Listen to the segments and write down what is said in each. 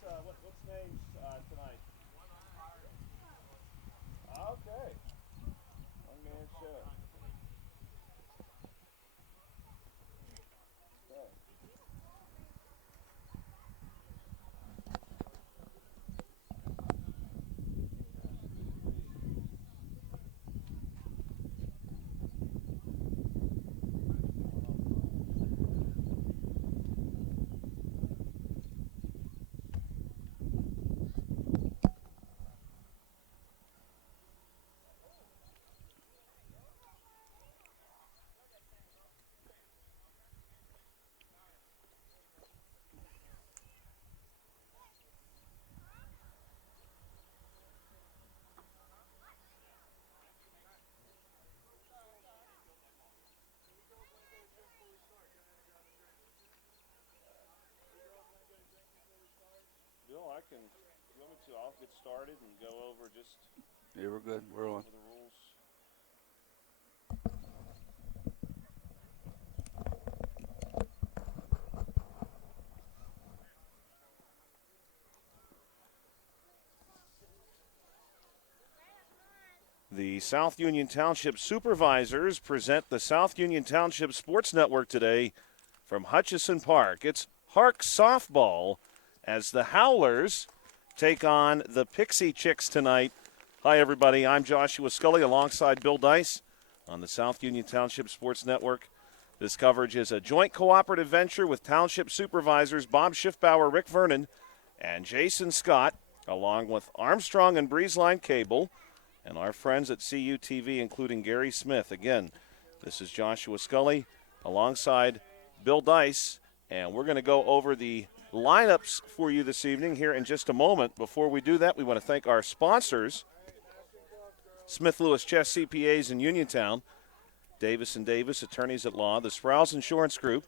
What's names tonight? Okay. One man show. Okay. Bill, I can. You want me to? I'll get started and go over just Yeah, we're good. We're on. over the rules. The South Union Township Supervisors present the South Union Township Sports Network today from Hutchison Park. It's Harc Softball as the Howlers take on the Pixie Chix tonight. Hi, everybody. I'm Joshua Scully alongside Bill Dice on the South Union Township Sports Network. This coverage is a joint cooperative venture with Township Supervisors Bob Schiffbauer, Rick Vernon, and Jason Scott, along with Armstrong and Breezeline Cable, and our friends at CUTV, including Gary Smith. Again, this is Joshua Scully alongside Bill Dice, and we're going to go over the lineups for you this evening here in just a moment. Before we do that, we want to thank our sponsors, Smith Lewis Chess CPAs in Uniontown, Davis & Davis, attorneys at law, the Sprouse Insurance Group,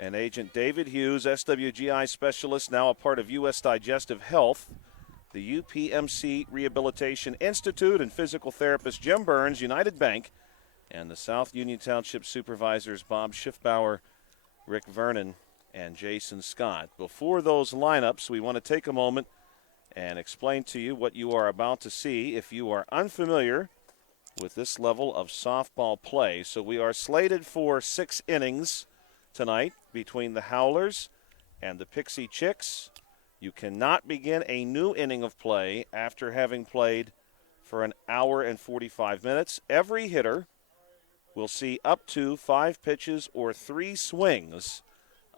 and Agent David Hughes, SWGI specialist, now a part of U.S. Digestive Health, the UPMC Rehabilitation Institute, and physical therapist Jim Burns, United Bank, and the South Union Township Supervisors Bob Schiffbauer, Rick Vernon, and Jason Scott. Before those lineups, we want to take a moment and explain to you what you are about to see if you are unfamiliar with this level of softball play. So we are slated for 6 innings tonight between the Howlers and the Pixie Chix. You cannot begin a new inning of play after having played for an hour and 45 minutes. Every hitter will see up to 5 pitches or 3 swings,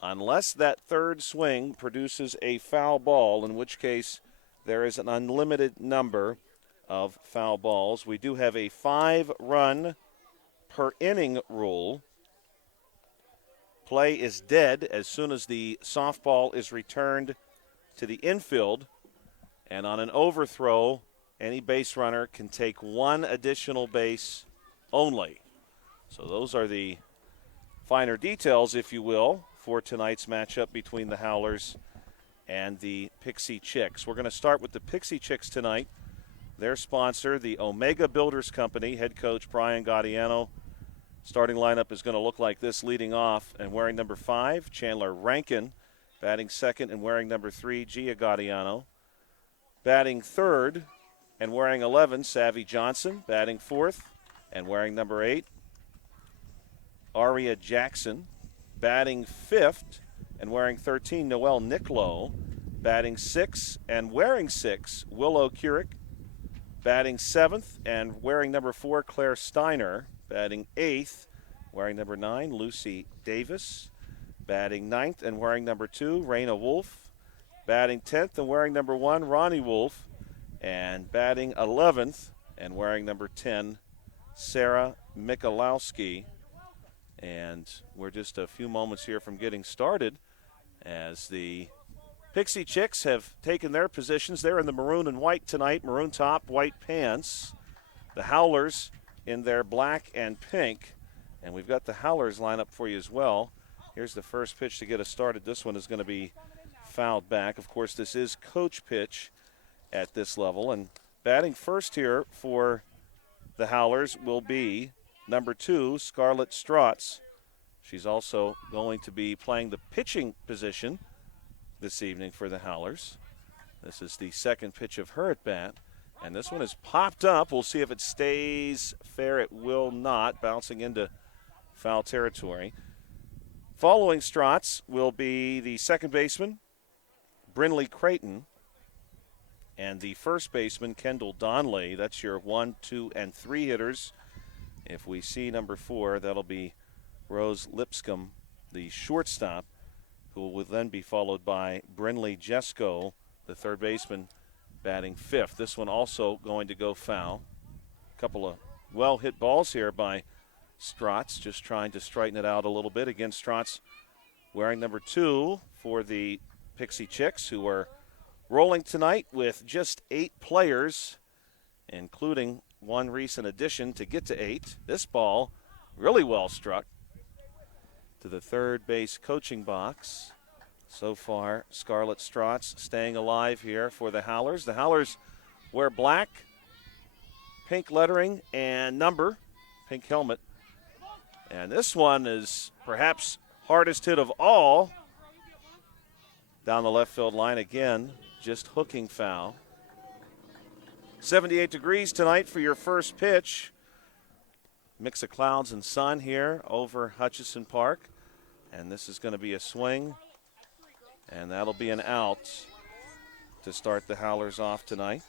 unless that third swing produces a foul ball, in which case there is an unlimited number of foul balls. We do have a 5-run per inning rule. Play is dead as soon as the softball is returned to the infield, and on an overthrow, any base runner can take 1 additional base only. So those are the finer details, if you will, for tonight's matchup between the Howlers and the Pixie Chix. We're going to start with the Pixie Chix tonight. Their sponsor, the Omega Builders Company, head coach Brian Gaudiano. Starting lineup is going to look like this leading off, and wearing number 5, Chandler Rankin. Batting second and wearing number 3, Gia Gaudiano. Batting third and wearing 11, Savvy Johnson. Batting fourth and wearing number 8, Aria Jackson. Batting fifth and wearing 13, Noelle Nicklow. Batting sixth and wearing 6, Willow Curick. Batting seventh and wearing number 4, Claire Steiner. Batting eighth, wearing number 9, Lucy Davis. Batting ninth and wearing number 2, Raina Wolf. Batting 10th and wearing number 1, Ronnie Wolf. And batting 11th and wearing number 10, Sarah Michalowski. And we're just a few moments here from getting started as the Pixie Chix have taken their positions. They're in the maroon and white tonight, maroon top, white pants. The Howlers in their black and pink. And we've got the Howlers lineup for you as well. Here's the first pitch to get us started. This one is going to be fouled back. Of course, this is coach pitch at this level. And batting first here for the Howlers will be number 2, Scarlett Strotz. She's also going to be playing the pitching position this evening for the Howlers. This is the second pitch of her at bat. And this one is popped up. We'll see if it stays fair. It will not. Bouncing into foul territory. Following Strotz will be the second baseman, Brinley Creighton, and the first baseman, Kendall Donley. That's your 1, 2, and 3 hitters. If we see number 4, that'll be Rose Lipscomb, the shortstop, who will then be followed by Brinley Jesko, the third baseman, batting 5th. This one also going to go foul. A couple of well-hit balls here by Strotz, just trying to straighten it out a little bit. Again, Strotz wearing number 2 for the Pixie Chix, who are rolling tonight with just 8 players, including one recent addition to get to 8. This ball really well struck to the third base coaching box. So far, Scarlett Strotz staying alive here for the Howlers. The Howlers wear black, pink lettering, and number, pink helmet. And this one is perhaps hardest hit of all. Down the left field line again, just hooking foul. 78 degrees tonight for your first pitch. Mix of clouds and sun here over Hutchison Park. And this is going to be a swing. And that'll be an out to start the Howlers off tonight.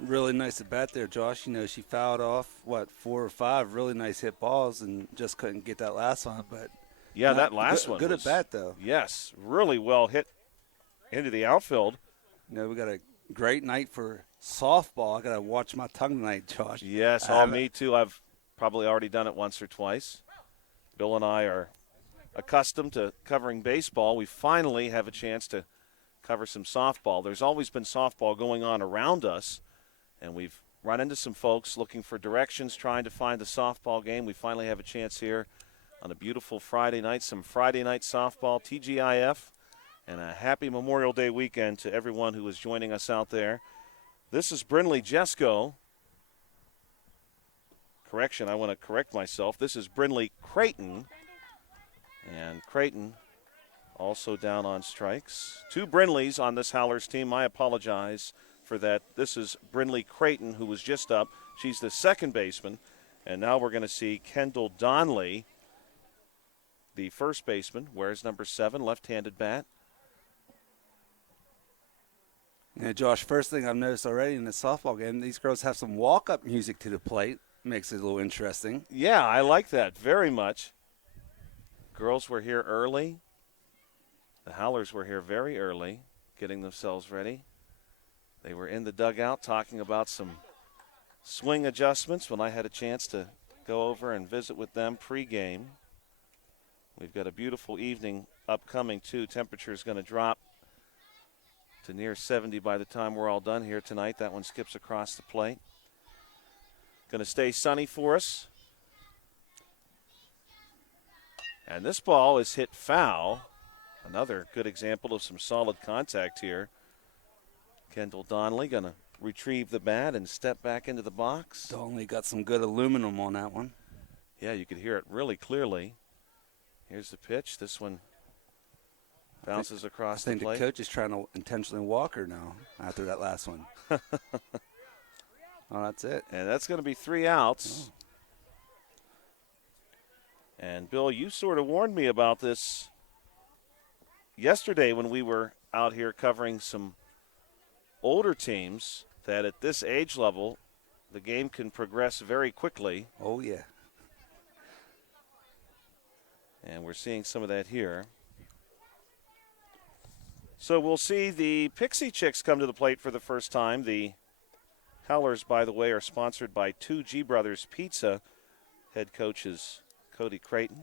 Really nice at bat there, Josh. You know, she fouled off, 4 or 5 really nice hit balls and just couldn't get that last one. But yeah, that last one good was, at bat, though. Yes, really well hit into the outfield. You know, we got a great night for softball. I got to watch my tongue tonight, Josh. Yes, me too. I've probably already done it once or twice. Bill and I are accustomed to covering baseball. We finally have a chance to cover some softball. There's always been softball going on around us, and we've run into some folks looking for directions, trying to find the softball game. We finally have a chance here on a beautiful Friday night, some Friday night softball, TGIF, and a happy Memorial Day weekend to everyone who is joining us out there. This is Brinley Jesko. Correction, I want to correct myself. This is Brinley Creighton. And Creighton also down on strikes. 2 Brinleys on this Howlers team. I apologize for that. This is Brinley Creighton, who was just up. She's the second baseman. And now we're going to see Kendall Donley, the first baseman, wears number 7, left-handed bat. Yeah, Josh, first thing I've noticed already in the softball game, these girls have some walk-up music to the plate. Makes it a little interesting. Yeah, I like that very much. Girls were here early. The Howlers were here very early, getting themselves ready. They were in the dugout talking about some swing adjustments when I had a chance to go over and visit with them pregame. We've got a beautiful evening upcoming, too. Temperature is going to drop to near 70 by the time we're all done here tonight. That one skips across the plate. Going to stay sunny for us. And this ball is hit foul. Another good example of some solid contact here. Kendall Donley going to retrieve the bat and step back into the box. Donley got some good aluminum on that one. Yeah, you could hear it really clearly. Here's the pitch. This one bounces across the plate. I think the coach is trying to intentionally walk her now after that last one. Oh, that's it. And that's going to be 3 outs. Oh. And, Bill, you sort of warned me about this yesterday when we were out here covering some older teams, that at this age level, the game can progress very quickly. Oh, yeah. And we're seeing some of that here. So we'll see the Pixie Chix come to the plate for the first time. The Howlers, by the way, are sponsored by 2G Brothers Pizza. Head coach is Cody Creighton.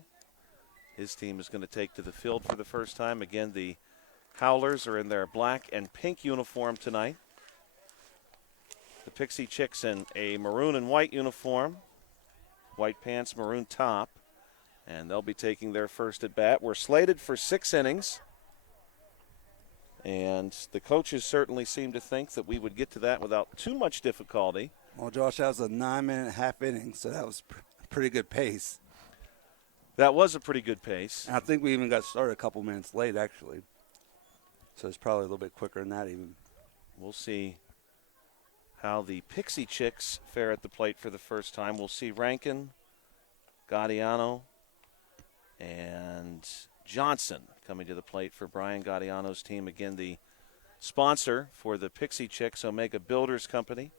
His team is going to take to the field for the first time. Again, the Howlers are in their black and pink uniform tonight. The Pixie Chix in a maroon and white uniform. White pants, maroon top. And they'll be taking their first at bat. We're slated for 6 innings. And the coaches certainly seem to think that we would get to that without too much difficulty. Well, Josh, that was a 9-minute half inning, so that was pretty good pace. That was a pretty good pace. And I think we even got started a couple minutes late, actually. So it's probably a little bit quicker than that even. we'll see how the Pixie Chix fare at the plate for the first time. We'll see Rankin, Gaudiano, and Johnson coming to the plate for Brian Gaudiano's team. Again, the sponsor for the Pixie Chix, Omega Builders Company.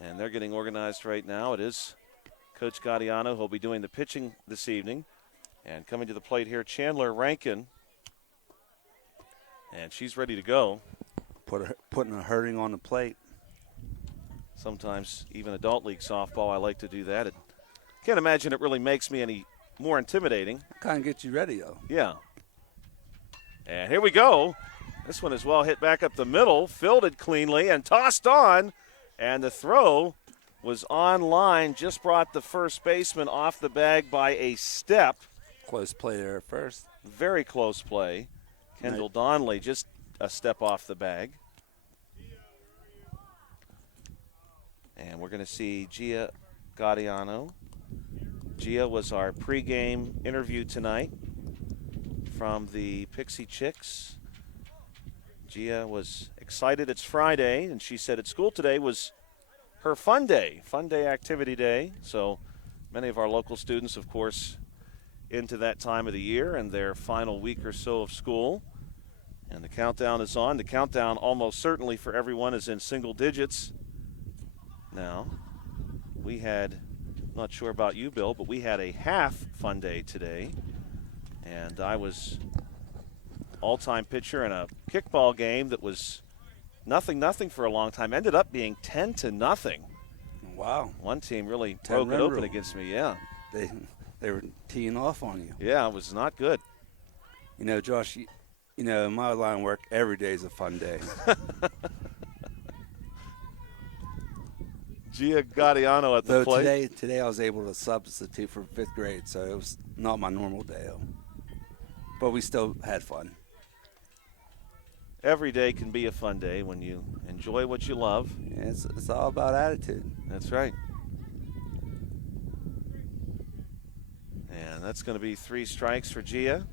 And they're getting organized right now. It is Coach Gaudiano who'll be doing the pitching this evening. And coming to the plate here, Chandler Rankin. And she's ready to go. Putting a hurting on the plate. Sometimes even adult league softball, I like to do that. Can't imagine it really makes me any more intimidating. Kind of gets you ready, though. Yeah. And here we go. This one is well hit back up the middle, fielded cleanly, and tossed on. And the throw was on line, just brought the first baseman off the bag by a step. Close play there at first. Very close play. Kendall Donnelly just a step off the bag. And we're going to see Gia Gaudiano. Gia was our pregame interview tonight from the Pixie Chix. Gia was excited it's Friday, and she said at school today was her fun day activity day. So many of our local students, of course, into that time of the year and their final week or so of school. And the countdown is on. The countdown almost certainly for everyone is in single digits now. We had, not sure about you, Bill, but we had a half fun day today. And I was all-time pitcher in a kickball game that was nothing for a long time. Ended up being 10-0. Wow. One team really broke it open against me, yeah. They were teeing off on you. Yeah, it was not good. You know, Josh, in my line of work, every day is a fun day. Gia Gaudiano at the plate. Today I was able to substitute for 5th grade, so it was not my normal day. But we still had fun. Every day can be a fun day when you enjoy what you love. Yeah, it's all about attitude. That's right. And that's going to be 3 strikes for Gia.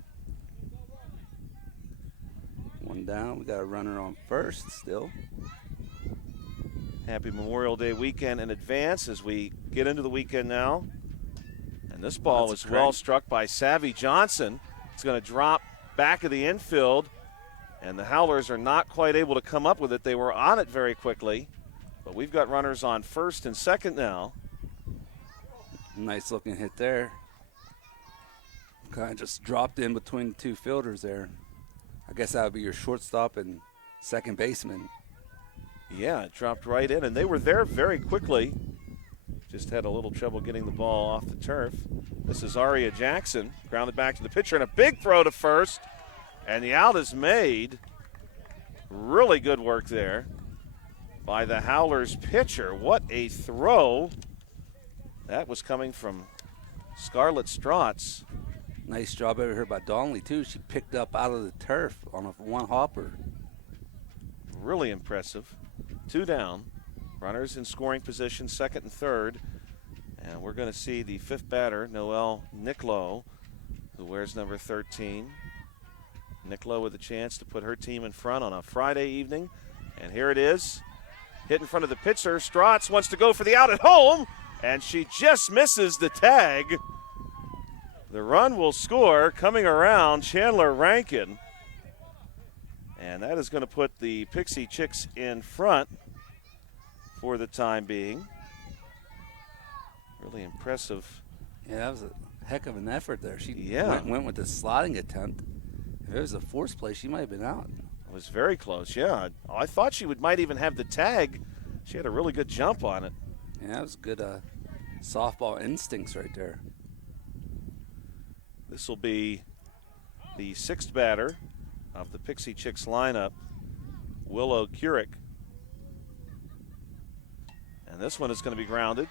One down. We got a runner on first still. Happy Memorial Day weekend in advance as we get into the weekend now. And this ball was well struck by Savvy Johnson. It's going to drop back of the infield. And the Howlers are not quite able to come up with it. They were on it very quickly. But we've got runners on first and second now. Nice looking hit there. Kind of just dropped in between the 2 fielders there. I guess that would be your shortstop and second baseman. Yeah, it dropped right in, and they were there very quickly. Just had a little trouble getting the ball off the turf. This is Aria Jackson, grounded back to the pitcher, and a big throw to first. And the out is made. Really good work there by the Howlers pitcher. What a throw. That was coming from Scarlett Strotz. Nice job over here by Donnelly, too. She picked up out of the turf on a one hopper. Really impressive. 2 down. Runners in scoring position, second and third. And we're going to see the 5th batter, Noelle Nicklow, who wears number 13. Nicklow with a chance to put her team in front on a Friday evening. And here it is. Hit in front of the pitcher. Strotz wants to go for the out at home, and she just misses the tag. The run will score coming around Chandler Rankin. And that is going to put the Pixie Chix in front for the time being. Really impressive. Yeah, that was a heck of an effort there. She went with the sliding attempt. If it was a force play, she might have been out. It was very close, yeah. I thought she might even have the tag. She had a really good jump on it. Yeah, that was good softball instincts right there. This will be the 6th batter of the Pixie Chix lineup, Willow Curick. And this one is going to be grounded.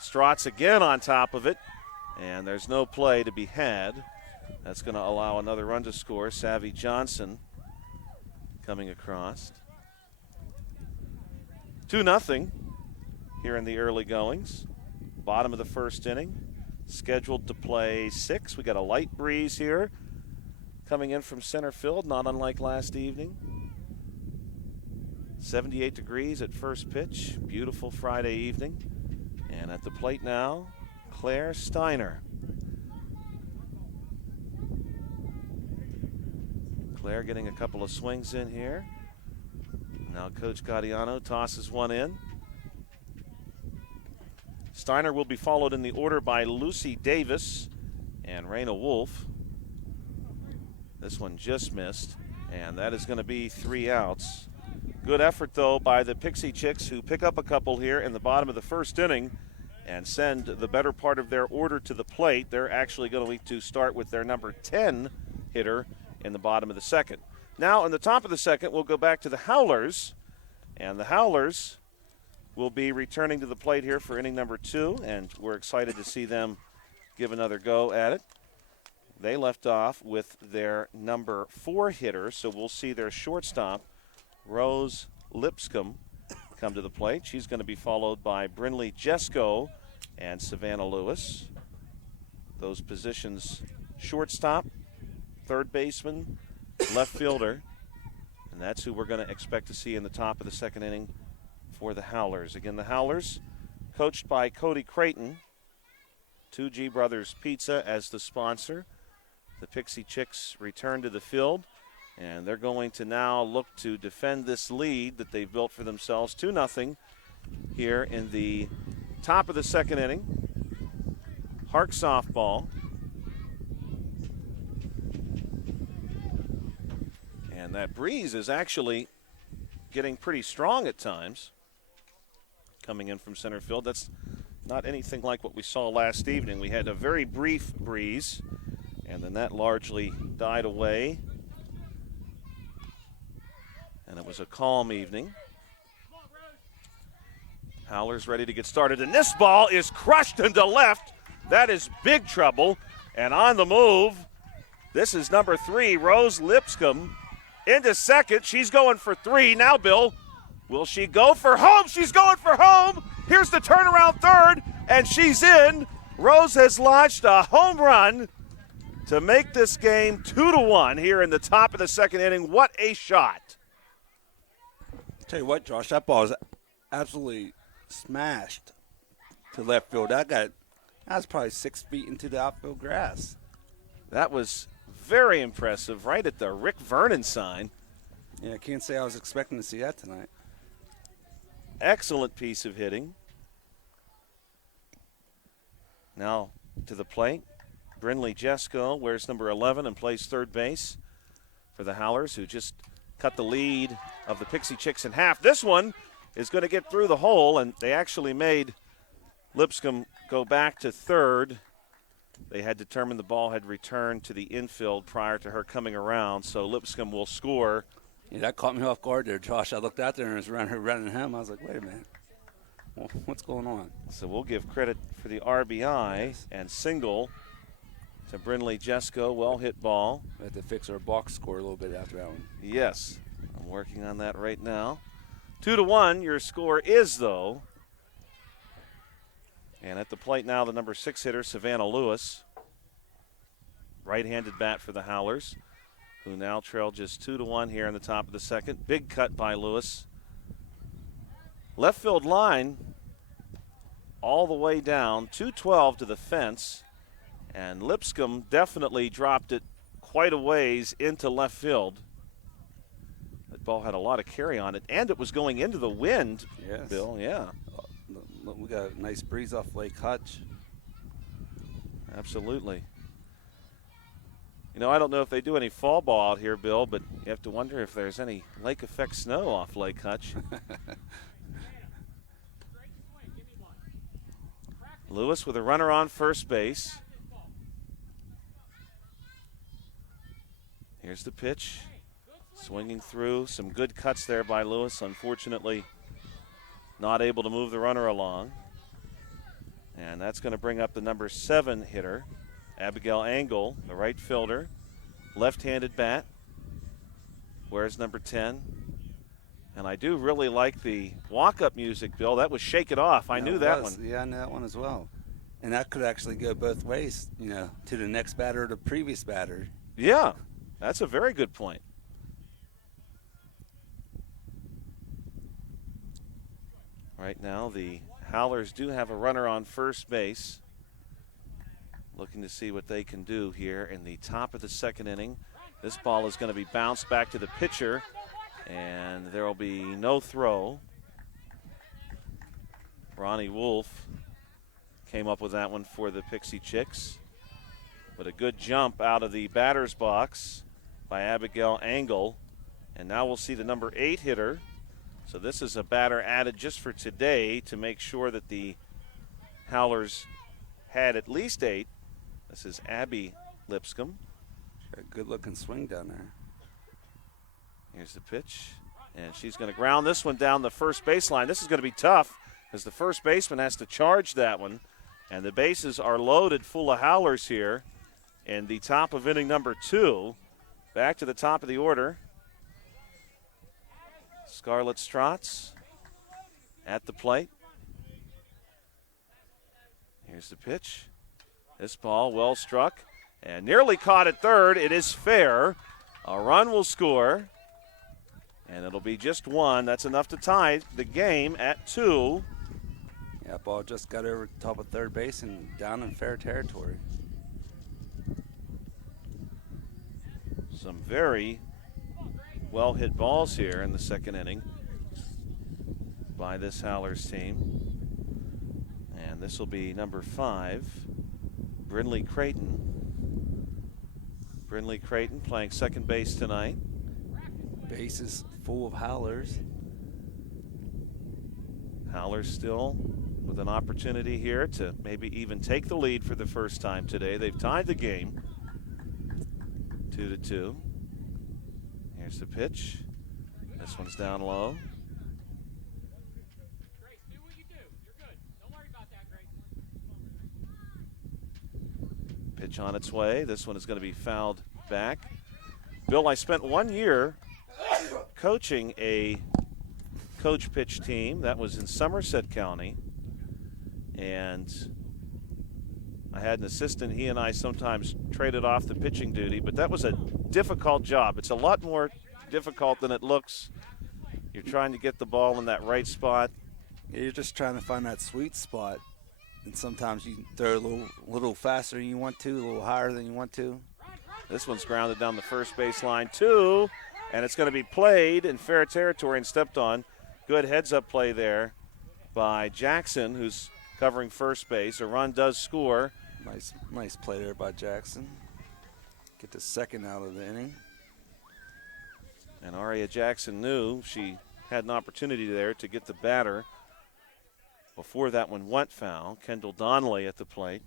Strotz again on top of it, and there's no play to be had. That's going to allow another run to score. Savvy Johnson coming across. 2-0 here in the early goings. Bottom of the first inning. Scheduled to play 6. We got a light breeze here coming in from center field, not unlike last evening. 78 degrees at first pitch. Beautiful Friday evening. And at the plate now, Claire Steiner. Claire getting a couple of swings in here. Now Coach Gaudiano tosses one in. Steiner will be followed in the order by Lucy Davis and Raina Wolf. This one just missed, and that is going to be 3 outs. Good effort, though, by the Pixie Chicks, who pick up a couple here in the bottom of the first inning and send the better part of their order to the plate. They're actually going to start with their number 10 hitter in the bottom of the second. Now, in the top of the second, we'll go back to the Howlers, and the Howlers will be returning to the plate here for inning number 2, and we're excited to see them give another go at it. They left off with their number 4 hitter, so we'll see their shortstop, Rose Lipscomb, come to the plate. She's going to be followed by Brinley Jesko and Savannah Lewis. Those positions, shortstop, third baseman, left fielder, and that's who we're going to expect to see in the top of the second inning for the Howlers. Again, the Howlers, coached by Cody Creighton, 2G Brothers Pizza as the sponsor. The Pixie Chicks return to the field, and they're going to now look to defend this lead that they've built for themselves, 2-0 here in the top of the second inning. Harc softball. And that breeze is actually getting pretty strong at times coming in from center field. That's not anything like what we saw last evening. We had a very brief breeze, and then that largely died away. And it was a calm evening. Howlers ready to get started, and this ball is crushed into left. That is big trouble. And on the move, this is number 3, Rose Lipscomb, into second. She's going for 3. Now, Bill, will she go for home? She's going for home. Here's the turnaround third, and she's in. Rose has launched a home run to make this game 2-1 here in the top of the second inning. What a shot. Tell you what, Josh, that ball is absolutely smashed to left field. That was probably 6 feet into the outfield grass. That was very impressive, right at the Rick Vernon sign. Yeah, I can't say I was expecting to see that tonight. Excellent piece of hitting. Now to the plate, Brinley Jesko wears number 11 and plays third base for the Howlers, who just cut the lead of the Pixie Chicks in half. This one is going to get through the hole, and they actually made Lipscomb go back to third. They had determined the ball had returned to the infield prior to her coming around, so Lipscomb will score. Yeah, that caught me off guard there, Josh. I looked out there and it was running him. I was like, wait a minute. Well, what's going on? So we'll give credit for the RBI and single to Brinley Jesko. Well hit ball. We had to fix our box score a little bit after that one. Yes, I'm working on that right now. 2-1, your score is, though. And at the plate now, the number 6 hitter, Savannah Lewis. Right-handed bat for the Howlers, who now trail just 2-1 here in the top of the second. Big cut by Lewis. Left field line all the way down, 212 to the fence. And Lipscomb definitely dropped it quite a ways into left field. That ball had a lot of carry on it, and it was going into the wind, yes. Bill, yeah. We got a nice breeze off Lake Hutch. Absolutely. You know, I don't know if they do any fall ball out here, Bill, but you have to wonder if there's any lake effect snow off Lake Hutch. Lewis with a runner on first base. Here's the pitch. Swinging through. Some good cuts there by Lewis. Unfortunately, not able to move the runner along. And that's going to bring up the number 7 hitter, Abigail Angle, the right fielder. Left-handed bat. Where's number 10? And I do really like the walk-up music, Bill. That was Shake It Off. I knew that one. Yeah, I knew that one as well. And that could actually go both ways, you know, to the next batter or the previous batter. Yeah, that's a very good point. Right now, the Howlers do have a runner on first base. Looking to see what they can do here in the top of the second inning. This ball is going to be bounced back to the pitcher, and there will be no throw. Ronnie Wolf came up with that one for the Pixie Chix. But a good jump out of the batter's box by Abigail Angle. And now we'll see the number 8 hitter. So this is a batter added just for today to make sure that the Howlers had at least 8. This is Abby Lipscomb. Got a good-looking swing down there. Here's the pitch. And she's going to ground this one down the first baseline. This is going to be tough because the first baseman has to charge that one. And the bases are loaded full of Howlers here in the top of inning number 2. Back to the top of the order. Scarlett Strotz at the plate. Here's the pitch. This ball well struck and nearly caught at third. It is fair. A run will score, and it'll be just one. That's enough to tie the game at 2. Yeah, ball just got over the top of third base and down in fair territory. Some very well hit balls here in the second inning by this Howlers team. And this will be number 5, Brinley Creighton. Brinley Creighton playing second base tonight. Bases full of Howlers. Howlers still with an opportunity here to maybe even take the lead for the first time today. They've tied the game 2-2. Here's the pitch. This one's down low. Pitch on its way. This one is going to be fouled back. Bill, I spent 1 year coaching a coach pitch team that was in Somerset County. And I had an assistant. He and I sometimes traded off the pitching duty, but that was a difficult job. It's a lot more difficult than it looks. You're trying to get the ball in that right spot. You're just trying to find that sweet spot. And sometimes you throw a little faster than you want to, a little higher than you want to. This one's grounded down the first baseline, 2, and it's going to be played in fair territory and stepped on. Good heads-up play there by Jackson, who's covering first base. A run does score. Nice play there by Jackson. Get the second out of the inning. And Aria Jackson knew she had an opportunity there to get the batter before that one went foul. Kendall Donnelly at the plate.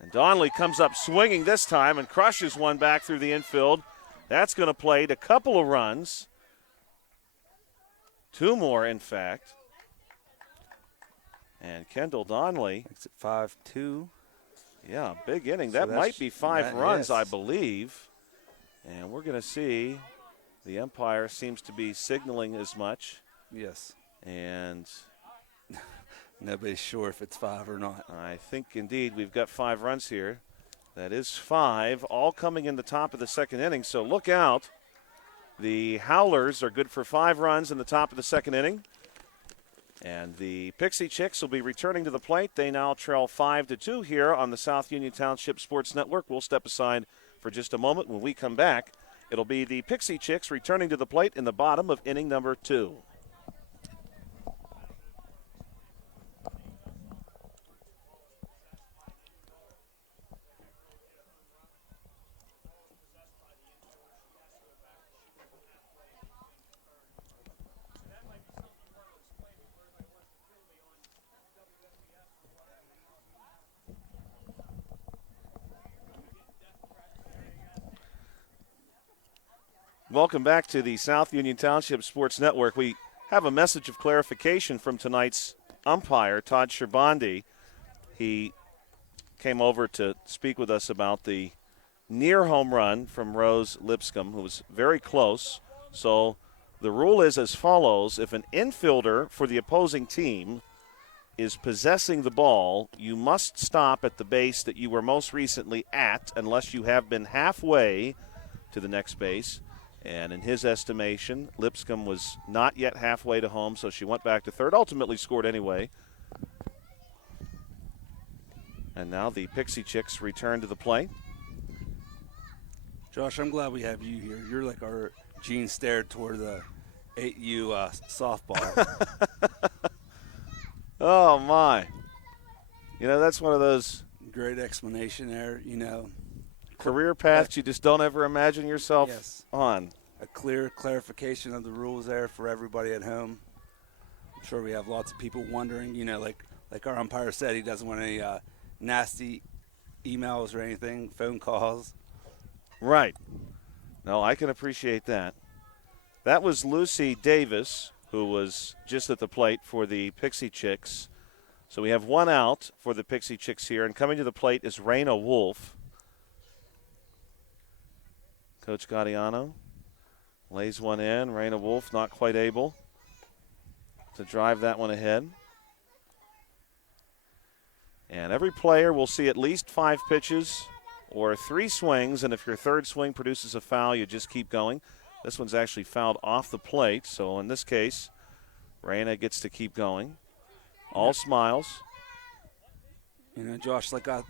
And Donnelly comes up swinging this time and crushes one back through the infield. That's going to plate a couple of runs. 2 more, in fact. And Kendall Donnelly. Makes it 5-2. Yeah, big inning. So that might be 5 runs, yes. I believe. And we're going to see the umpire seems to be signaling as much. Yes. And nobody's sure if it's 5 or not. I think, indeed, we've got 5 runs here. That is 5, all coming in the top of the second inning. So look out. The Howlers are good for 5 runs in the top of the second inning. And the Pixie Chix will be returning to the plate. They now trail 5-2 here on the South Union Township Sports Network. We'll step aside for just a moment. When we come back, it'll be the Pixie Chix returning to the plate in the bottom of inning number 2. Welcome back to the South Union Township Sports Network. We have a message of clarification from tonight's umpire, Todd Scherbandi. He came over to speak with us about the near home run from Rose Lipscomb, who was very close. So the rule is as follows. If an infielder for the opposing team is possessing the ball, you must stop at the base that you were most recently at unless you have been halfway to the next base. And in his estimation, Lipscomb was not yet halfway to home, so she went back to third, ultimately scored anyway. And now the Pixie Chicks return to the plate. Josh, I'm glad we have you here. You're like our Gene Stair toward the 8U softball. Oh, my. That's one of those Great explanation there, career paths you just don't ever imagine yourself Yes. on. A clear clarification of the rules there for everybody at home. I'm sure we have lots of people wondering, like our umpire said, he doesn't want any nasty emails or anything, phone calls. Right. No, I can appreciate that. That was Lucy Davis, who was just at the plate for the Pixie Chicks. So we have one out for the Pixie Chicks here, and coming to the plate is Raina Wolf. Coach Gaudiano lays one in. Raina Wolf not quite able to drive that one ahead. And every player will see at least 5 pitches or 3 swings, and if your third swing produces a foul, you just keep going. This one's actually fouled off the plate, so in this case, Raina gets to keep going. All smiles. Josh, like I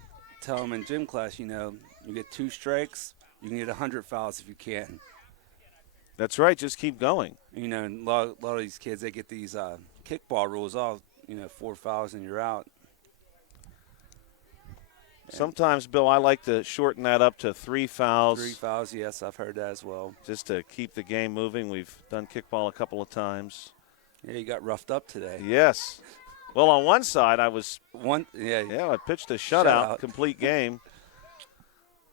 tell them in gym class, you get 2 strikes, you can get 100 fouls if you can. That's right, just keep going. And a lot of these kids, they get these kickball rules off, 4 fouls and you're out. Sometimes, Bill, I like to shorten that up to 3 fouls. 3 fouls, yes, I've heard that as well. Just to keep the game moving. We've done kickball a couple of times. Yeah, you got roughed up today. Yes. Well, on one side, I was I pitched a shutout, complete game.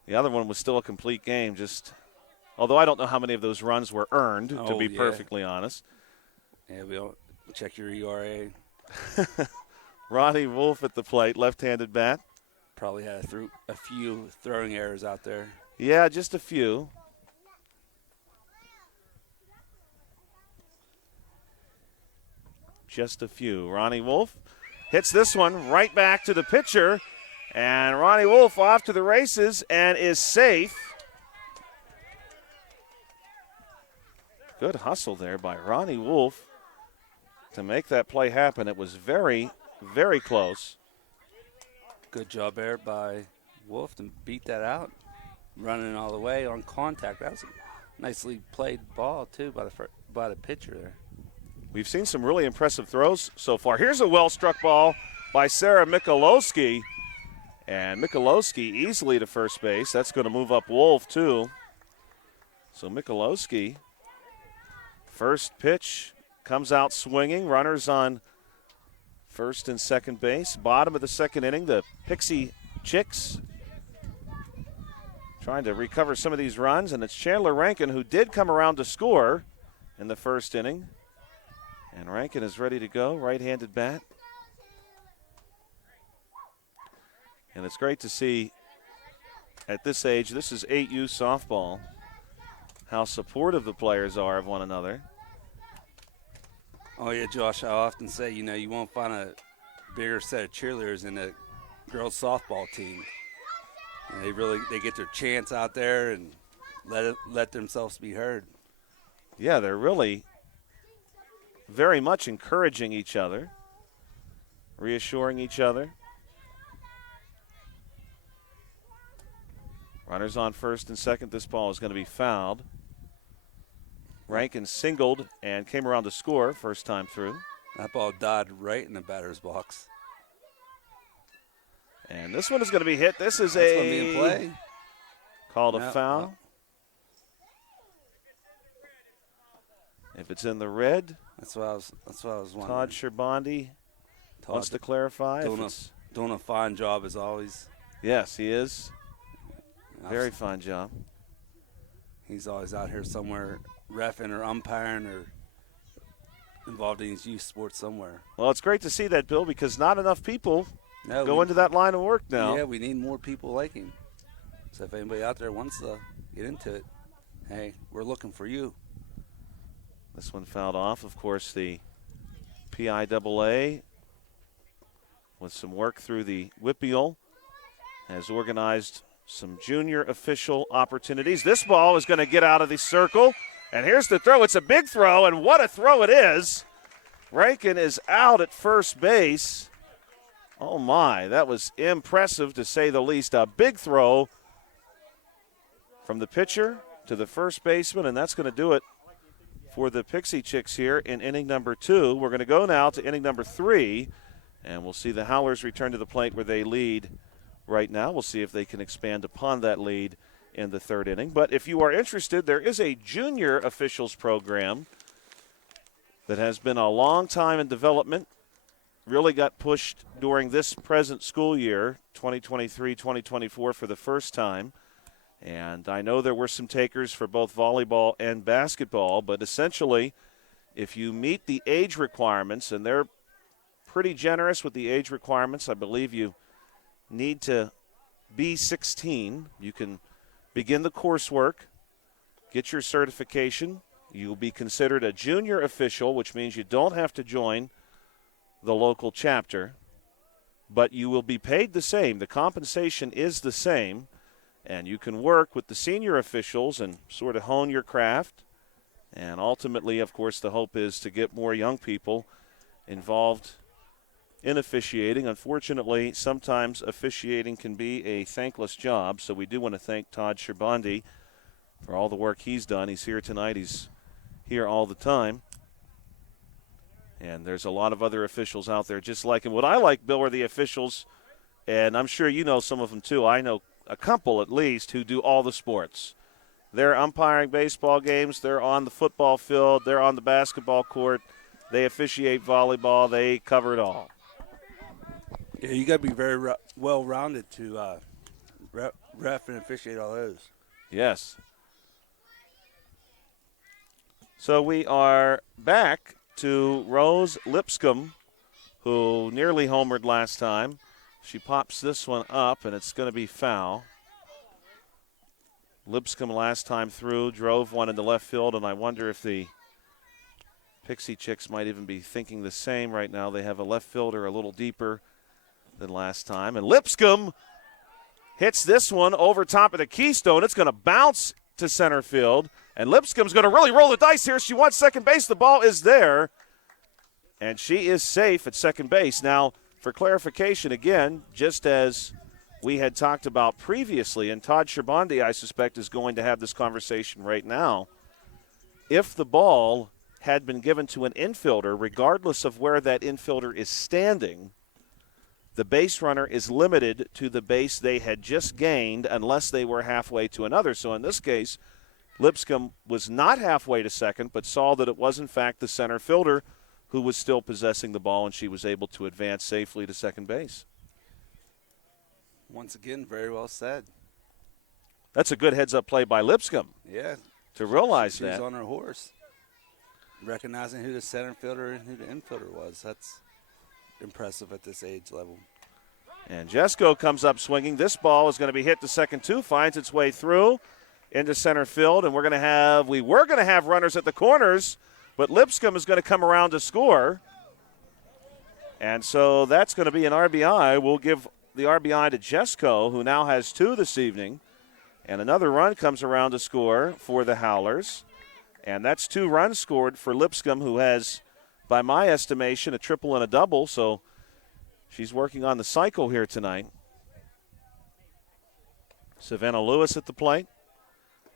The other one was still a complete game. Although I don't know how many of those runs were earned, to be perfectly honest. Yeah, we don't check your ERA. Ronnie Wolf at the plate, left-handed bat. Probably had a few throwing errors out there. Yeah, just a few. Just a few. Ronnie Wolf hits this one right back to the pitcher. And Ronnie Wolf off to the races and is safe. Good hustle there by Ronnie Wolf to make that play happen. It was very, very close. Good job there by Wolf to beat that out. Running all the way on contact. That was a nicely played ball, too, by the pitcher there. We've seen some really impressive throws so far. Here's a well-struck ball by Sarah Michalowski. And Michalowski easily to first base. That's going to move up Wolf, too. So Michalowski, first pitch, comes out swinging. Runners on first and second base. Bottom of the second inning, the Pixie Chicks trying to recover some of these runs. And it's Chandler Rankin who did come around to score in the first inning. And Rankin is ready to go, right-handed bat. And it's great to see at this age, this is 8U softball, how supportive the players are of one another. Oh, yeah, Josh, I often say, you won't find a bigger set of cheerleaders in the girls softball team. And they get their chants out there and let themselves be heard. Yeah, they're really very much encouraging each other, reassuring each other. Runners on first and second. This ball is going to be fouled. Rankin singled and came around to score first time through. That ball died right in the batter's box. And this one is going to be hit. This is That's going to be in play. Called a foul. No. If it's in the red, that's what I was wondering. Todd Sherbandi wants to clarify. Doing a fine job as always. Yes, he is. Very fine job. He's always out here somewhere reffing or umpiring or involved in his youth sports somewhere. Well, it's great to see that, Bill, because not enough people go into that line of work now. Yeah, we need more people like him. So if anybody out there wants to get into it, hey, we're looking for you. This one fouled off. Of course, the PIAA with some work through the WPIAL has organized some junior official opportunities. This ball is going to get out of the circle, and here's the throw. It's a big throw, and what a throw it is. Rankin is out at first base. Oh, my, that was impressive to say the least. A big throw from the pitcher to the first baseman, and that's going to do it for the Pixie Chicks here in inning number 2. We're going to go now to inning number 3, and we'll see the Howlers return to the plate where they lead right now. We'll see if they can expand upon that lead in the 3rd inning. But if you are interested, there is a junior officials program that has been a long time in development, really got pushed during this present school year, 2023-2024, for the first time. And I know there were some takers for both volleyball and basketball, but essentially, if you meet the age requirements, and they're pretty generous with the age requirements, I believe you need to be 16. You can begin the coursework, get your certification. You'll be considered a junior official, which means you don't have to join the local chapter, but you will be paid the same. The compensation is the same, and you can work with the senior officials and sort of hone your craft. And ultimately, of course, the hope is to get more young people involved in officiating. Unfortunately, sometimes officiating can be a thankless job, so we do want to thank Todd Scherbandi for all the work he's done. He's here tonight. He's here all the time. And there's a lot of other officials out there just like him. What I like, Bill, are the officials, and I'm sure you know some of them too. I know a couple at least who do all the sports. They're umpiring baseball games. They're on the football field. They're on the basketball court. They officiate volleyball. They cover it all. Yeah, you got to be very well-rounded to ref and officiate all those. Yes. So we are back to Rose Lipscomb, who nearly homered last time. She pops this one up, and it's going to be foul. Lipscomb last time through drove one into left field, and I wonder if the Pixie Chicks might even be thinking the same right now. They have a left fielder a little deeper than last time. And Lipscomb hits this one over top of the keystone. It's going to bounce to center field. And Lipscomb's going to really roll the dice here. She wants second base. The ball is there. And she is safe at second base. Now, for clarification, again, just as we had talked about previously, and Todd Scherbandi, I suspect, is going to have this conversation right now, if the ball had been given to an infielder, regardless of where that infielder is standing, the base runner is limited to the base they had just gained unless they were halfway to another. So in this case, Lipscomb was not halfway to second, but saw that it was, in fact, the center fielder who was still possessing the ball, and she was able to advance safely to second base. Once again, very well said. That's a good heads-up play by Lipscomb. Yeah. To realize that. She was on her horse, recognizing who the center fielder and who the infielder was. That's impressive at this age level. And Jesko comes up swinging. This ball is going to be hit to second too, finds its way through into center field, and we were going to have runners at the corners, but Lipscomb is going to come around to score. And so that's going to be an RBI. We'll give the RBI to Jesko, who now has 2 this evening. And another run comes around to score for the Howlers. And that's 2 runs scored for Lipscomb, who has, by my estimation, a triple and a double. So she's working on the cycle here tonight. Savannah Lewis at the plate.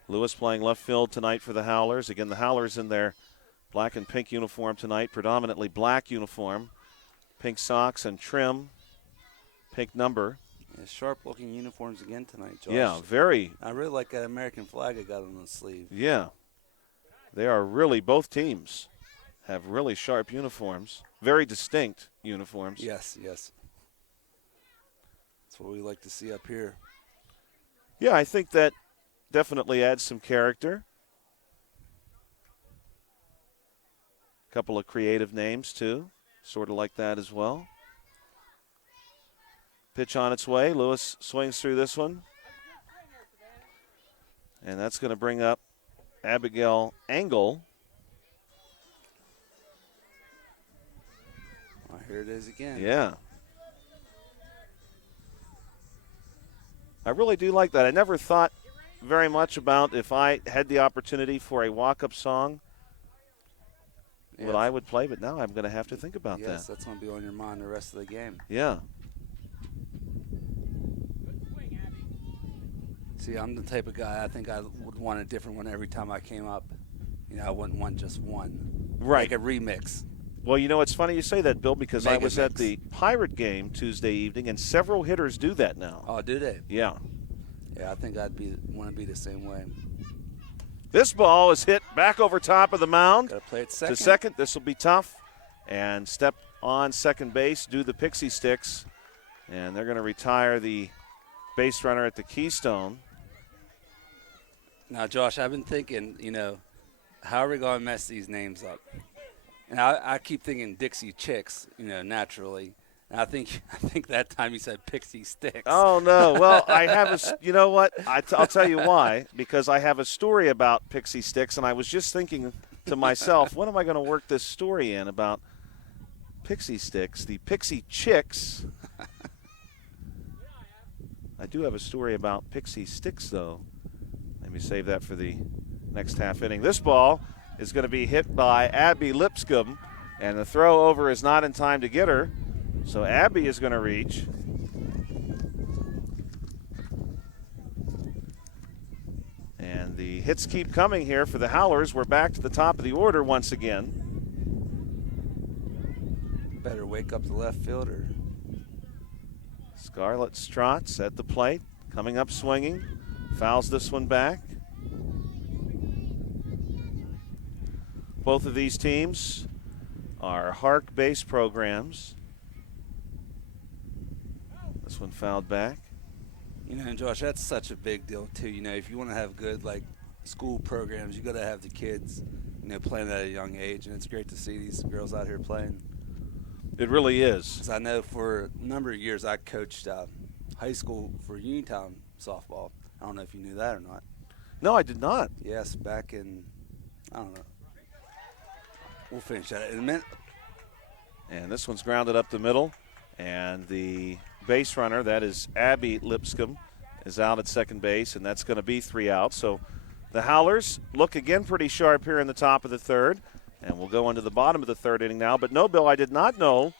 Lewis playing left field tonight for the Howlers. Again, the Howlers in their black and pink uniform tonight, predominantly black uniform. Pink socks and trim, pink number. Yeah, sharp-looking uniforms again tonight, Josh. Yeah, very. I really like that American flag I got on the sleeve. Yeah. They are really, both teams have really sharp uniforms. Very distinct uniforms. Yes. That's what we like to see up here. Yeah, I think that definitely adds some character. A couple of creative names, too. Sort of like that as well. Pitch on its way. Lewis swings through this one. And that's going to bring up Abigail Engel. Well, here it is again. Yeah. I really do like that. I never thought very much about if I had the opportunity for a walk-up song, what I would play, but now I'm going to have to think about that. Yes, that's going to be on your mind the rest of the game. Yeah. See, I'm the type of guy, I think I would want a different one every time I came up. I wouldn't want just one. Right. Like a remix. Well, it's funny you say that, Bill, because I was at mix. the Pirate game Tuesday evening, and several hitters do that now. Oh, do they? Yeah. Yeah, I think I'd want to be the same way. This ball is hit back over top of the mound. Got to play it second. To second. This will be tough. And step on second base, do the Pixie Chix. And they're going to retire the base runner at the Keystone. Now, Josh, I've been thinking, how are we going to mess these names up? And I keep thinking Dixie Chicks, naturally. And I think that time you said Pixie Sticks. Oh, no. Well, I have you know what? I'll tell you why. Because I have a story about Pixie Sticks, and I was just thinking to myself, when am I going to work this story in about Pixie Sticks, the Pixie Chix? I do have a story about Pixie Sticks, though. Let me save that for the next half inning. This ball is going to be hit by Abby Lipscomb, and the throw over is not in time to get her. So Abby is going to reach. And the hits keep coming here for the Howlers. We're back to the top of the order once again. Better wake up the left fielder. Scarlett Strotz at the plate, coming up swinging. Fouls this one back. Both of these teams are Harc-based programs. This one fouled back. Josh, that's such a big deal, too. If you want to have good, school programs, you got to have the kids, playing at a young age. And it's great to see these girls out here playing. It really is. Because I know for a number of years I coached high school for Uniontown softball. I don't know if you knew that or not. No, I did not. Yes, back in, I don't know. We'll finish that in a minute. And this one's grounded up the middle. And the base runner, that is Abby Lipscomb, is out at second base, and that's going to be 3 outs. So the Howlers look again pretty sharp here in the top of the third, and we'll go into the bottom of the third inning now. But no, Bill, I did not know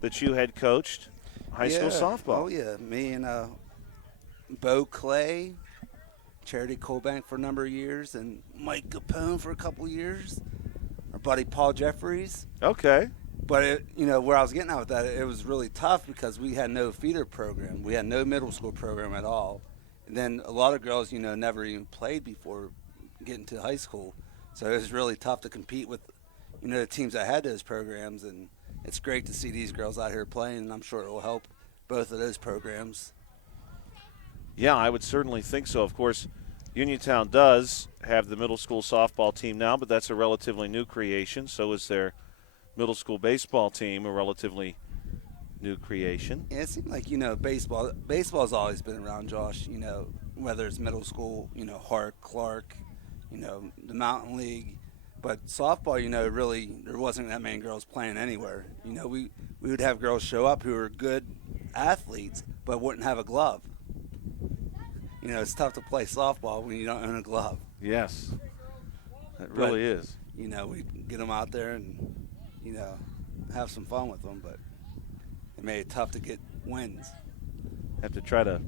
that you had coached high school softball. Oh, yeah. Me and Bo Clay, Charity Colbank for a number of years, and Mike Capone for a couple years. Our buddy Paul Jeffries. Okay. But, where I was getting at with that, it was really tough because we had no feeder program. We had no middle school program at all. And then a lot of girls, never even played before getting to high school. So it was really tough to compete with, the teams that had those programs. And it's great to see these girls out here playing, and I'm sure it will help both of those programs. Yeah, I would certainly think so. Of course, Uniontown does have the middle school softball team now, but that's a relatively new creation. So is their middle school baseball team, a relatively new creation. Yeah, it seemed like, baseball's always been around, Josh, whether it's middle school, Harc, Clark, the Mountain League. But softball, really, there wasn't that many girls playing anywhere. We would have girls show up who were good athletes but wouldn't have a glove. It's tough to play softball when you don't own a glove. Yes, it really is. We get them out there and, have some fun with them, but it made it tough to get wins. Have to try to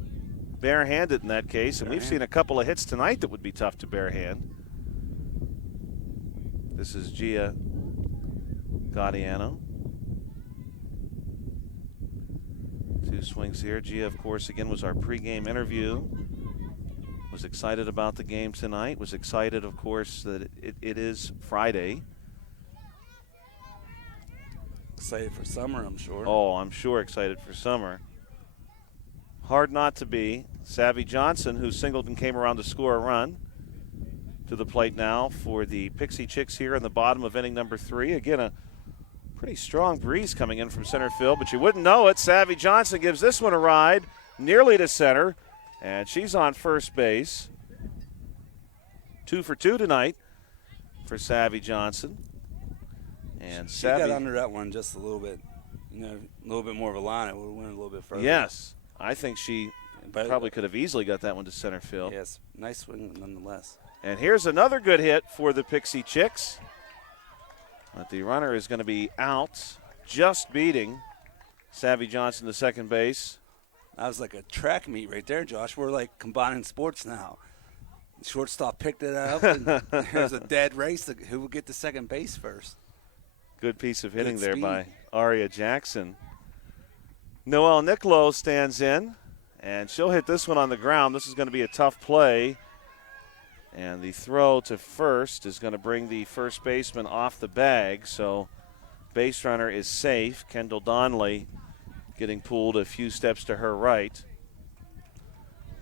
barehand it in that case, and we've seen a couple of hits tonight that would be tough to barehand. This is Gia Gaudiano. 2 swings here. Gia, of course, again was our pregame interview. Was excited about the game tonight. Was excited, of course, that it is Friday. Excited for summer, I'm sure. Oh, I'm sure excited for summer. Hard not to be. Savvy Johnson, who singled and came around to score a run, to the plate now for the Pixie Chix here in the bottom of inning number 3. Again, a pretty strong breeze coming in from center field, but you wouldn't know it. Savvy Johnson gives this one a ride, nearly to center, and she's on first base. 2 for 2 tonight for Savvy Johnson. And she got under that one just a little bit, a little bit more of a line. It would have went a little bit further. Yes, I think she But Probably could have easily got that one to center field. Yes, nice swing nonetheless. And here's another good hit for the Pixie Chicks. But the runner is going to be out, just beating Savvy Johnson to second base. That was like a track meet right there, Josh. We're like combining sports now. Shortstop picked it up, and there's a dead race. Who will get to second base first? Good piece of hitting Good there speed. by Aria Jackson. Noelle Nicolo stands in, and she'll hit this one on the ground. This is going to be a tough play. And the throw to first is going to bring the first baseman off the bag. So base runner is safe. Kendall Donnelly getting pulled a few steps to her right.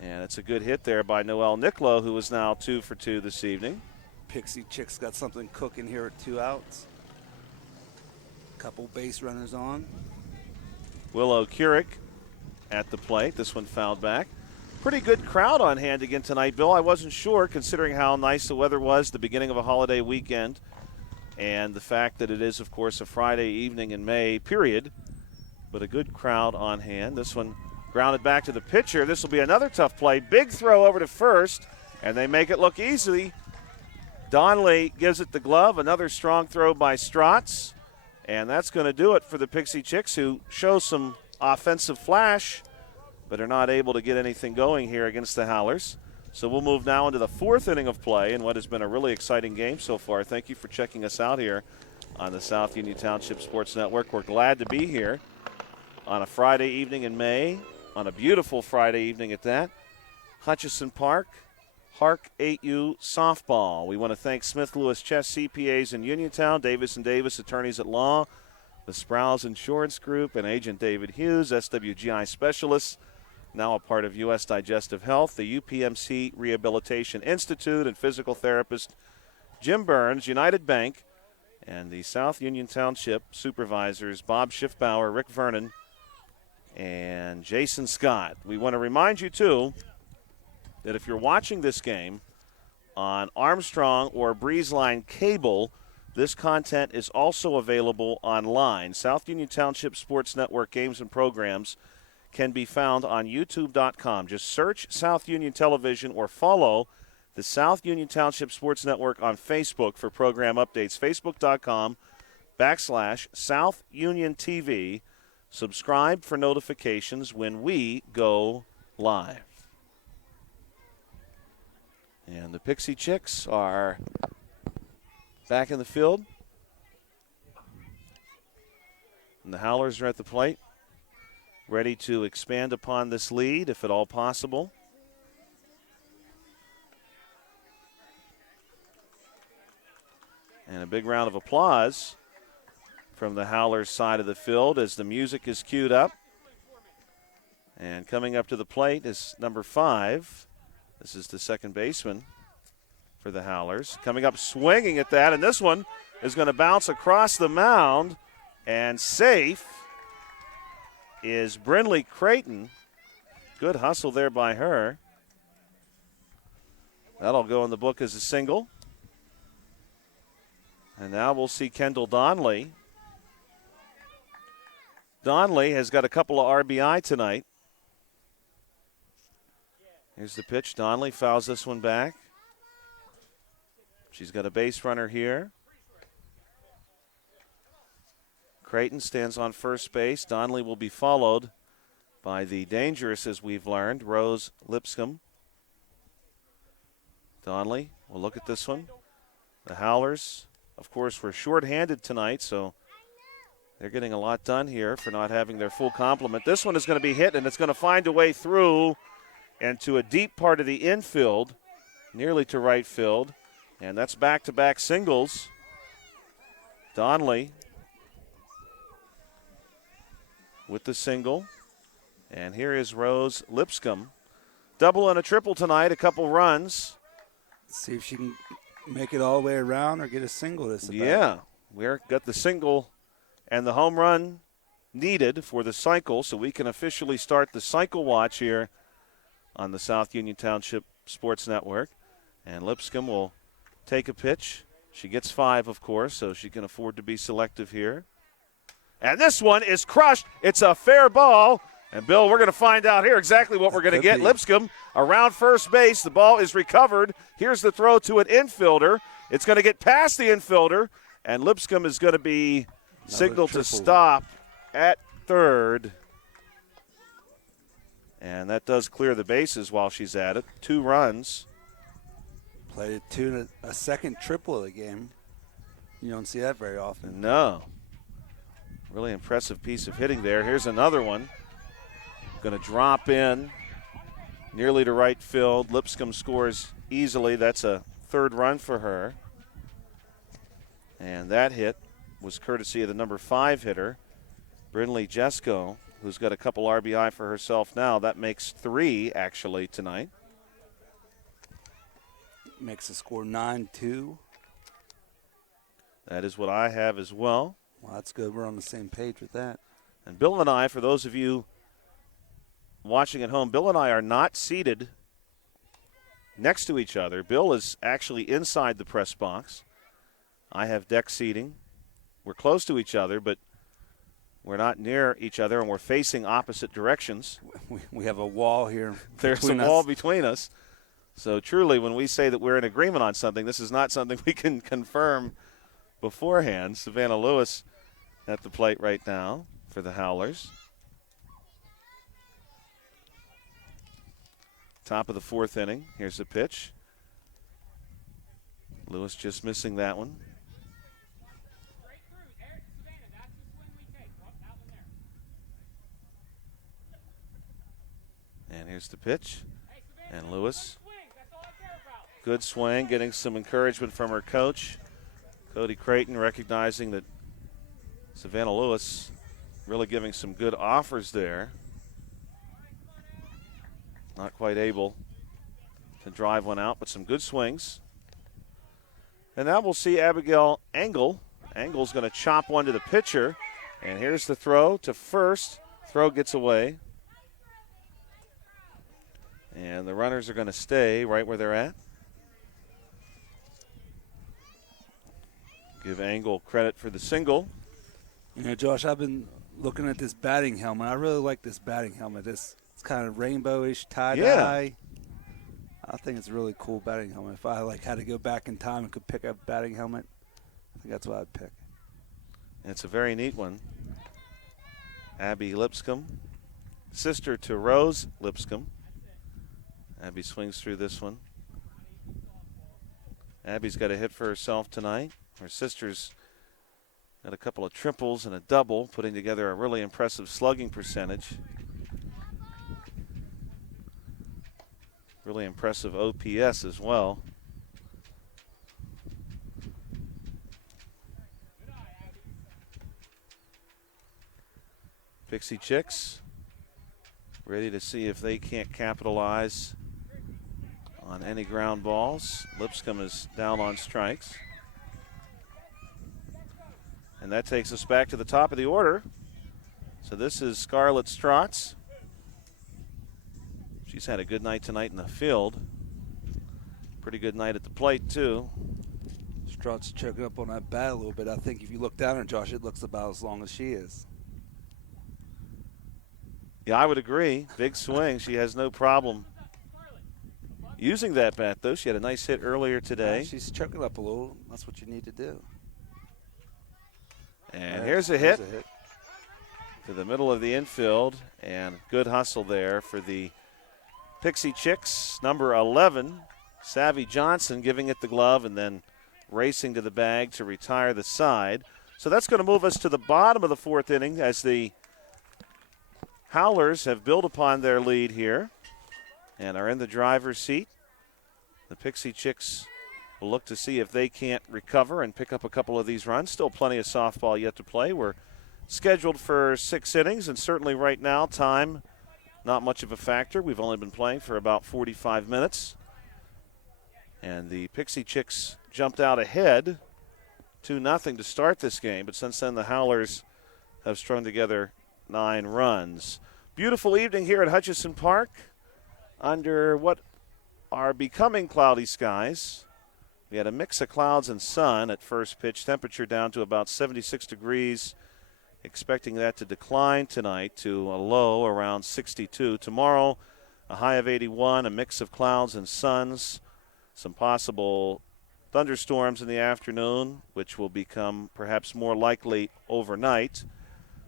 And it's a good hit there by Noelle Nicolo, who is now 2 for 2 this evening. Pixie Chicks got something cooking here at 2 outs. Couple base runners on. Willow Keurig at the plate. This one fouled back. Pretty good crowd on hand again tonight, Bill. I wasn't sure, considering how nice the weather was, the beginning of a holiday weekend, and the fact that it is, of course, a Friday evening in May, period. But a good crowd on hand. This one grounded back to the pitcher. This will be another tough play. Big throw over to first, and they make it look easy. Donnelly gives it the glove. Another strong throw by Strotz. And that's going to do it for the Pixie Chicks, who show some offensive flash, but are not able to get anything going here against the Howlers. So we'll move now into the 4th inning of play in what has been a really exciting game so far. Thank you for checking us out here on the South Union Township Sports Network. We're glad to be here on a Friday evening in May, on a beautiful Friday evening at that. Hutchison Park, Harc 8U softball. We want to thank Smith Lewis Chess CPAs in Uniontown, Davis & Davis Attorneys at Law, the Sprouse Insurance Group, and Agent David Hughes, SWGI Specialists, now a part of U.S. Digestive Health, the UPMC Rehabilitation Institute, and physical therapist Jim Burns, United Bank, and the South Union Township supervisors Bob Schiffbauer, Rick Vernon, and Jason Scott. We want to remind you, too, that if you're watching this game on Armstrong or BreezeLine cable, this content is also available online. South Union Township Sports Network games and programs can be found on YouTube.com. Just search South Union Television or follow the South Union Township Sports Network on Facebook for program updates. Facebook.com/South Union TV. Subscribe for notifications when we go live. And the Pixie Chicks are back in the field. And the Howlers are at the plate, ready to expand upon this lead, if at all possible. And a big round of applause from the Howlers side of the field as the music is queued up. And coming up to the plate is number 5. This is the second baseman for the Howlers. Coming up swinging at that, and this one is going to bounce across the mound, and safe is Brinley Creighton. Good hustle there by her. That'll go in the book as a single. And now we'll see Kendall Donnelly. Donnelly has got a couple of RBI tonight. Here's the pitch. Donnelly fouls this one back. She's got a base runner here. Creighton stands on first base. Donnelly will be followed by the dangerous, as we've learned, Rose Lipscomb. Donnelly will look at this one. The Howlers, of course, were shorthanded tonight, so they're getting a lot done here for not having their full complement. This one is going to be hit, and it's going to find a way through and to a deep part of the infield, nearly to right field. And that's back-to-back singles. Donnelly with the single. And here is Rose Lipscomb. Double and a triple tonight, a couple runs. Let's see if she can make it all the way around or get a single this about. Yeah, we've got the single and the home run needed for the cycle, so we can officially start the cycle watch here on the South Union Township Sports Network. And Lipscomb will take a pitch. She gets 5, of course, so she can afford to be selective here. And this one is crushed. It's a fair ball. And, Bill, we're going to find out here exactly what we're going to get. Be. Lipscomb around first base. The ball is recovered. Here's the throw to an infielder. It's going to get past the infielder, and Lipscomb is going to be signaled to stop at third. And that does clear the bases while she's at it. 2 runs. Played a second triple of the game. You don't see that very often. No. Really impressive piece of hitting there. Here's another one. Going to drop in nearly to right field. Lipscomb scores easily. That's a 3rd run for her. And that hit was courtesy of the number 5 hitter, Brynlee Jesko, who's got a couple RBI for herself now. That makes 3, actually, tonight. Makes the score 9-2. That is what I have as well. Well, that's good. We're on the same page with that. And Bill and I, for those of you watching at home, Bill and I are not seated next to each other. Bill is actually inside the press box. I have deck seating. We're close to each other, but we're not near each other, and we're facing opposite directions. We have a wall here. There's a wall between us. So truly, when we say that we're in agreement on something, this is not something we can confirm beforehand. Savannah Lewis at the plate right now for the Howlers. Top of the 4th inning. Here's the pitch. Lewis just missing that one. And here's the pitch. And Lewis, good swing, getting some encouragement from her coach, Cody Creighton, recognizing that Savannah Lewis really giving some good offers there. Not quite able to drive one out, but some good swings. And now we'll see Abigail Engel. Engel's going to chop one to the pitcher. And here's the throw to first. Throw gets away. And the runners are going to stay right where they're at. Give Engel credit for the single. You know, Josh, I've been looking at this batting helmet. I really like this batting helmet. It's kind of rainbowish, tie-dye. I think it's a really cool batting helmet. If I had to go back in time and could pick up a batting helmet, I think that's what I'd pick. It's a very neat one. Abby Lipscomb, sister to Rose Lipscomb. Abby swings through this one. Abby's got a hit for herself tonight. Her sister's got a couple of triples and a double, putting together a really impressive slugging percentage. Really impressive OPS as well. Pixie Chix ready to see if they can't capitalize on any ground balls. Lipscomb is down on strikes. And that takes us back to the top of the order. So this is Scarlett Strotz. She's had a good night tonight in the field. Pretty good night at the plate, too. Strot's choking up on that bat a little bit. I think if you look down at Josh, it looks about as long as she is. Yeah, I would agree. Big swing. She has no problem using that bat, though. She had a nice hit earlier today. She's choking up a little. That's what you need to do. And here's a hit to the middle of the infield. And good hustle there for the Pixie Chix. Number 11, Savvy Johnson, giving it the glove and then racing to the bag to retire the side. So that's going to move us to the bottom of the 4th inning as the Howlers have built upon their lead here and are in the driver's seat. The Pixie Chix will look to see if they can't recover and pick up a couple of these runs. Still plenty of softball yet to play. We're scheduled for 6 innings, and certainly right now, time not much of a factor. We've only been playing for about 45 minutes. And the Pixie Chix jumped out ahead 2-0 to start this game, but since then the Howlers have strung together 9 runs. Beautiful evening here at Hutchison Park under what are becoming cloudy skies. We had a mix of clouds and sun at first pitch, temperature down to about 76 degrees Expecting that to decline tonight to a low around 62. Tomorrow, a high of 81, a mix of clouds and suns. Some possible thunderstorms in the afternoon, which will become perhaps more likely overnight.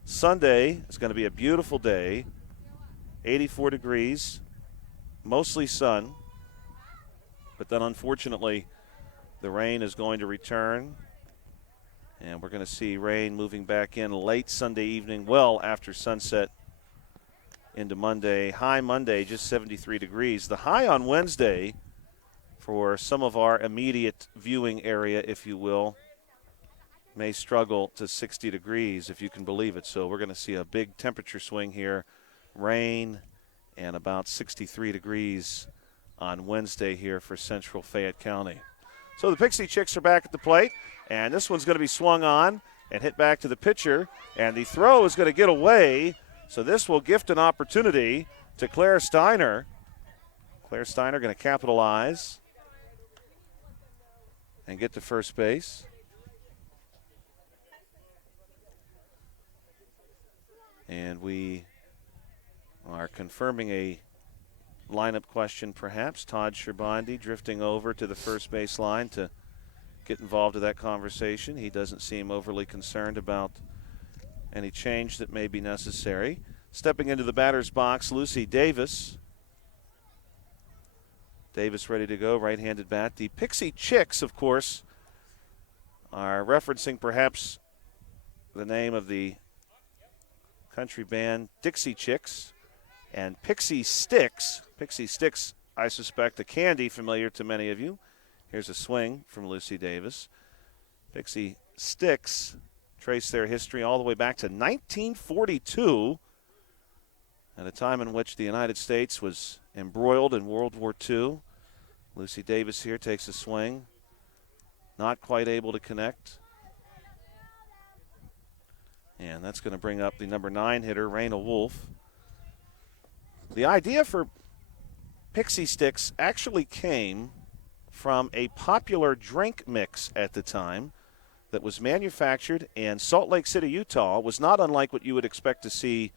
Sunday is going to be a beautiful day, 84 degrees, mostly sun. But then, unfortunately, the rain is going to return. And we're going to see rain moving back in late Sunday evening, well after sunset into Monday. High Monday, just 73 degrees. The high on Wednesday for some of our immediate viewing area, if you will, may struggle to 60 degrees, if you can believe it. So we're going to see a big temperature swing here. Rain and about 63 degrees on Wednesday here for central Fayette County. So the Pixie Chicks are back at the plate, and this one's going to be swung on and hit back to the pitcher, and the throw is going to get away, so this will gift an opportunity to Claire Steiner. Claire Steiner going to capitalize and get to first base. And we are confirming a lineup question, perhaps. Todd Scherbandi drifting over to the first base line to get involved in that conversation. He doesn't seem overly concerned about any change that may be necessary. Stepping into the batter's box, Lucy Davis. Davis ready to go, right-handed bat. The Pixie Chicks, of course, are referencing perhaps the name of the country band Dixie Chicks. And Pixie Sticks, I suspect, a candy familiar to many of you. Here's a swing from Lucy Davis. Pixie Sticks trace their history all the way back to 1942, at a time in which the United States was embroiled in World War II. Lucy Davis here takes a swing, not quite able to connect. And that's going to bring up the number 9 hitter, Raina Wolf. The idea for Pixie Sticks actually came from a popular drink mix at the time that was manufactured in Salt Lake City, Utah. It was not unlike what you would expect to see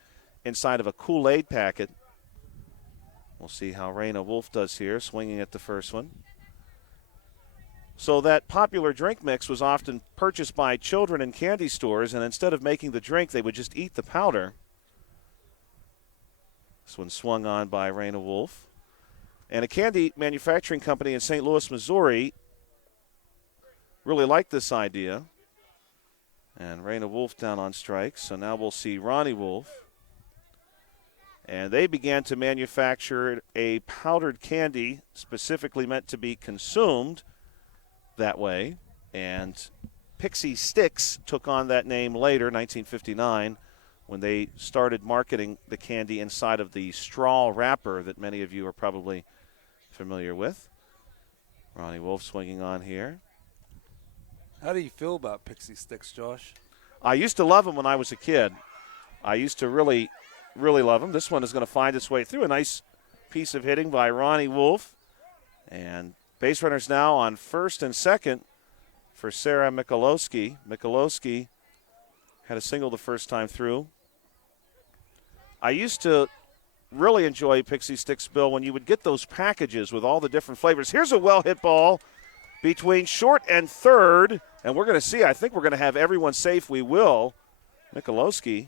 inside of a Kool-Aid packet. We'll see how Raina Wolf does here, swinging at the first one. So that popular drink mix was often purchased by children in candy stores, and instead of making the drink, they would just eat the powder. This one swung on by Raina Wolf. And a candy manufacturing company in St. Louis, Missouri really liked this idea. And Raina Wolf down on strikes. So now we'll see Ronnie Wolf. And they began to manufacture a powdered candy specifically meant to be consumed that way. And Pixie Sticks took on that name later, 1959, when they started marketing the candy inside of the straw wrapper that many of you are probably familiar with. Ronnie Wolf swinging on here. How do you feel about Pixie Sticks, Josh? I used to love them when I was a kid. I used to really love them. This one is going to find its way through. A nice piece of hitting by Ronnie Wolf. And base runners now on first and second for Sarah Michalowski. Michalowski had a single the first time through. I used to really enjoy Pixie Sticks, Bill, when you would get those packages with all the different flavors. Here's a well-hit ball between short and third, and we're going to see. I think we're going to have everyone safe. We will. Michalowski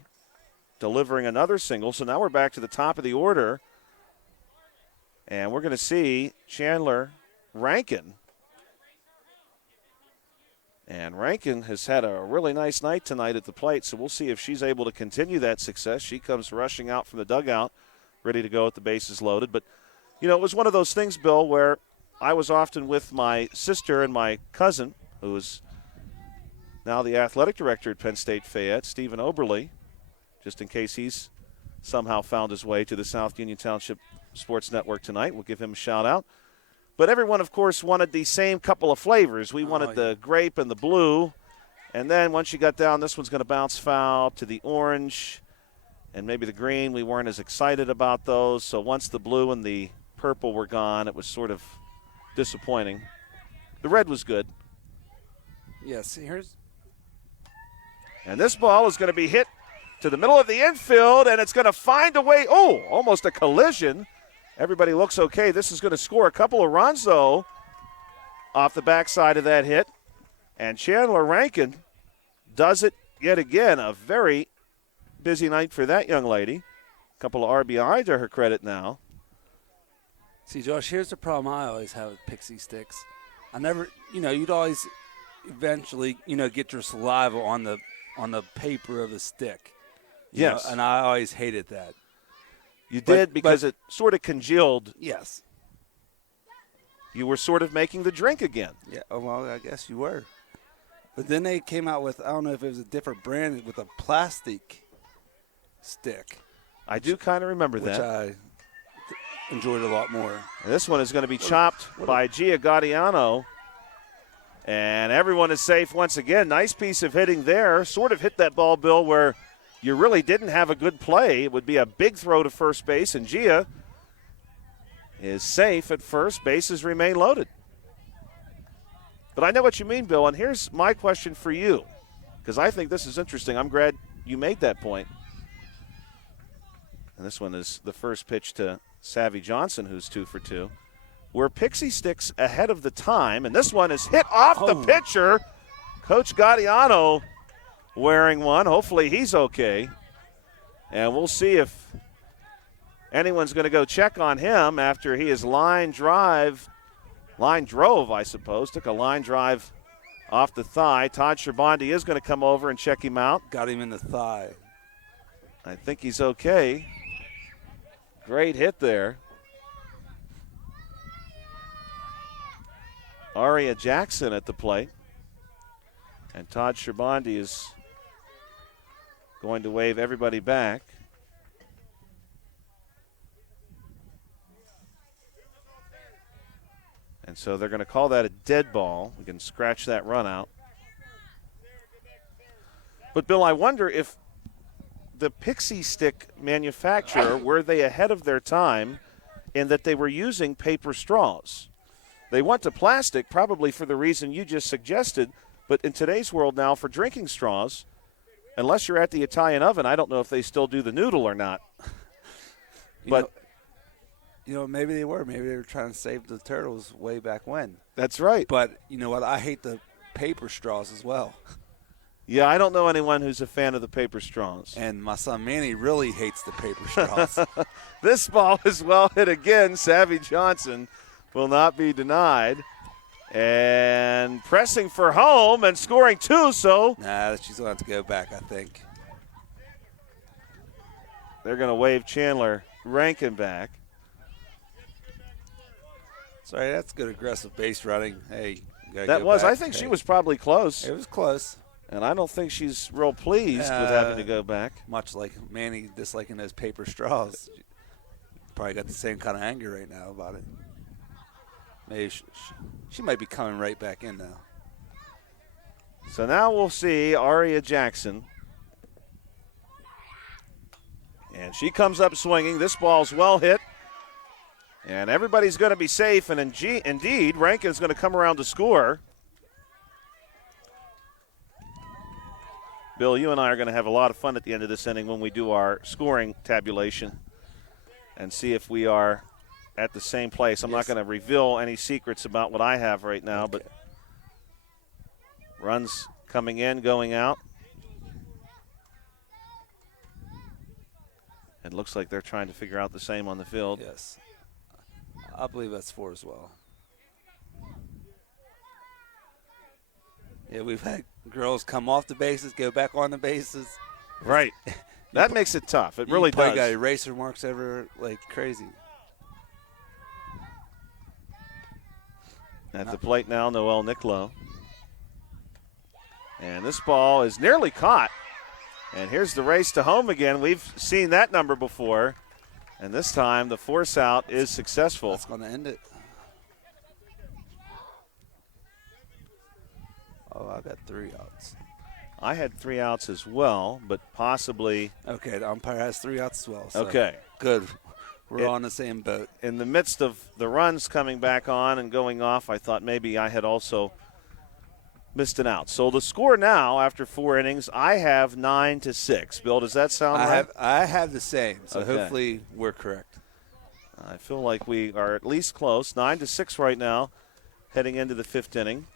delivering another single. So now we're back to the top of the order, and we're going to see Chandler Rankin. And Rankin has had a really nice night tonight at the plate, so we'll see if she's able to continue that success. She comes rushing out from the dugout, ready to go with the bases loaded. But, you know, it was one of those things, Bill, where I was often with my sister and my cousin, who is now the athletic director at Penn State Fayette, Stephen Oberle, just in case he's somehow found his way to the South Union Township Sports Network tonight. We'll give him a shout-out. But everyone, of course, wanted the same couple of flavors. We wanted the grape and the blue. And then once you got down, this one's going to bounce foul to the orange and maybe the green. We weren't as excited about those. So once the blue and the purple were gone, it was sort of disappointing. The red was good. Yes, here's. And this ball is going to be hit to the middle of the infield, and it's going to find a way. Oh, almost a collision. Everybody looks okay. This is going to score a couple of runs, though, off the backside of that hit. And Chandler Rankin does it yet again. A very busy night for that young lady. A couple of RBI to her credit now. See, Josh, here's the problem I always have with Pixie Sticks. I never, you'd always eventually, get your saliva on the paper of the stick. Yes. And I always hated that. You did because it sort of congealed. Yes. You were sort of making the drink again. Yeah, well, I guess you were. But then they came out with, I don't know if it was a different brand, with a plastic stick. I do kind of remember which that. I enjoyed a lot more. And this one is going to be chopped by Gia Gaudiano. And everyone is safe once again. Nice piece of hitting there. Sort of hit that ball, Bill, where you really didn't have a good play. It would be a big throw to first base, and Gia is safe at first. Bases remain loaded. But I know what you mean, Bill, and here's my question for you, because I think this is interesting. I'm glad you made that point. And this one is the first pitch to Savvy Johnson, who's 2 for 2. Were Pixie Sticks ahead of the time, and this one is hit off the pitcher. Coach Gaudiano wearing one. Hopefully he's okay. And we'll see if anyone's going to go check on him after he is line drove, I suppose. Took a line drive off the thigh. Todd Scherbandi is going to come over and check him out. Got him in the thigh. I think he's okay. Great hit there. Aria Jackson at the plate. And Todd Scherbandi is going to wave everybody back. And so they're going to call that a dead ball. We can scratch that run out. But, Bill, I wonder if the Pixie Stick manufacturer, were they ahead of their time in that they were using paper straws? They went to plastic probably for the reason you just suggested, but in today's world now for drinking straws, unless you're at the Italian oven, I don't know if they still do the noodle or not. But maybe they were. Maybe they were trying to save the turtles way back when. That's right. But you know what? I hate the paper straws as well. Yeah, I don't know anyone who's a fan of the paper straws. And my son Manny really hates the paper straws. This ball is well hit again. Savvy Johnson will not be denied. And pressing for home and scoring 2, so. Nah, she's going to have to go back, I think. They're going to wave Chandler Rankin back. Sorry, that's good aggressive base running. Hey, you gotta that go was. back. I think she was probably close. It was close. And I don't think she's real pleased with having to go back. Much like Manny disliking those paper straws. Probably got the same kind of anger right now about it. Maybe she might be coming right back in now. So now we'll see Aria Jackson. And she comes up swinging. This ball's well hit. And everybody's going to be safe. And indeed, Rankin's going to come around to score. Bill, you and I are going to have a lot of fun at the end of this inning when we do our scoring tabulation and see if we are at the same place. I'm not going to reveal any secrets about what I have right now, but runs coming in, going out. It looks like they're trying to figure out the same on the field. Yes. I believe that's 4 as well. Yeah, we've had girls come off the bases, go back on the bases. Right. That makes it tough. It really does. You got eraser marks over like crazy. At the plate now, Noel Nicolo. And this ball is nearly caught. And here's the race to home again. We've seen that number before. And this time the force out is successful. That's going to end it. Oh, I got 3 outs. I had 3 outs as well, but possibly. Okay, the umpire has 3 outs as well. So okay. Good. We're on the same boat. In the midst of the runs coming back on and going off, I thought maybe I had also missed an out. So the score now after 4 innings, I have 9-6. Bill, does that sound right? I have the same, so Okay. hopefully we're correct. I feel like we are at least close. 9-6 right now, heading into the 5th inning.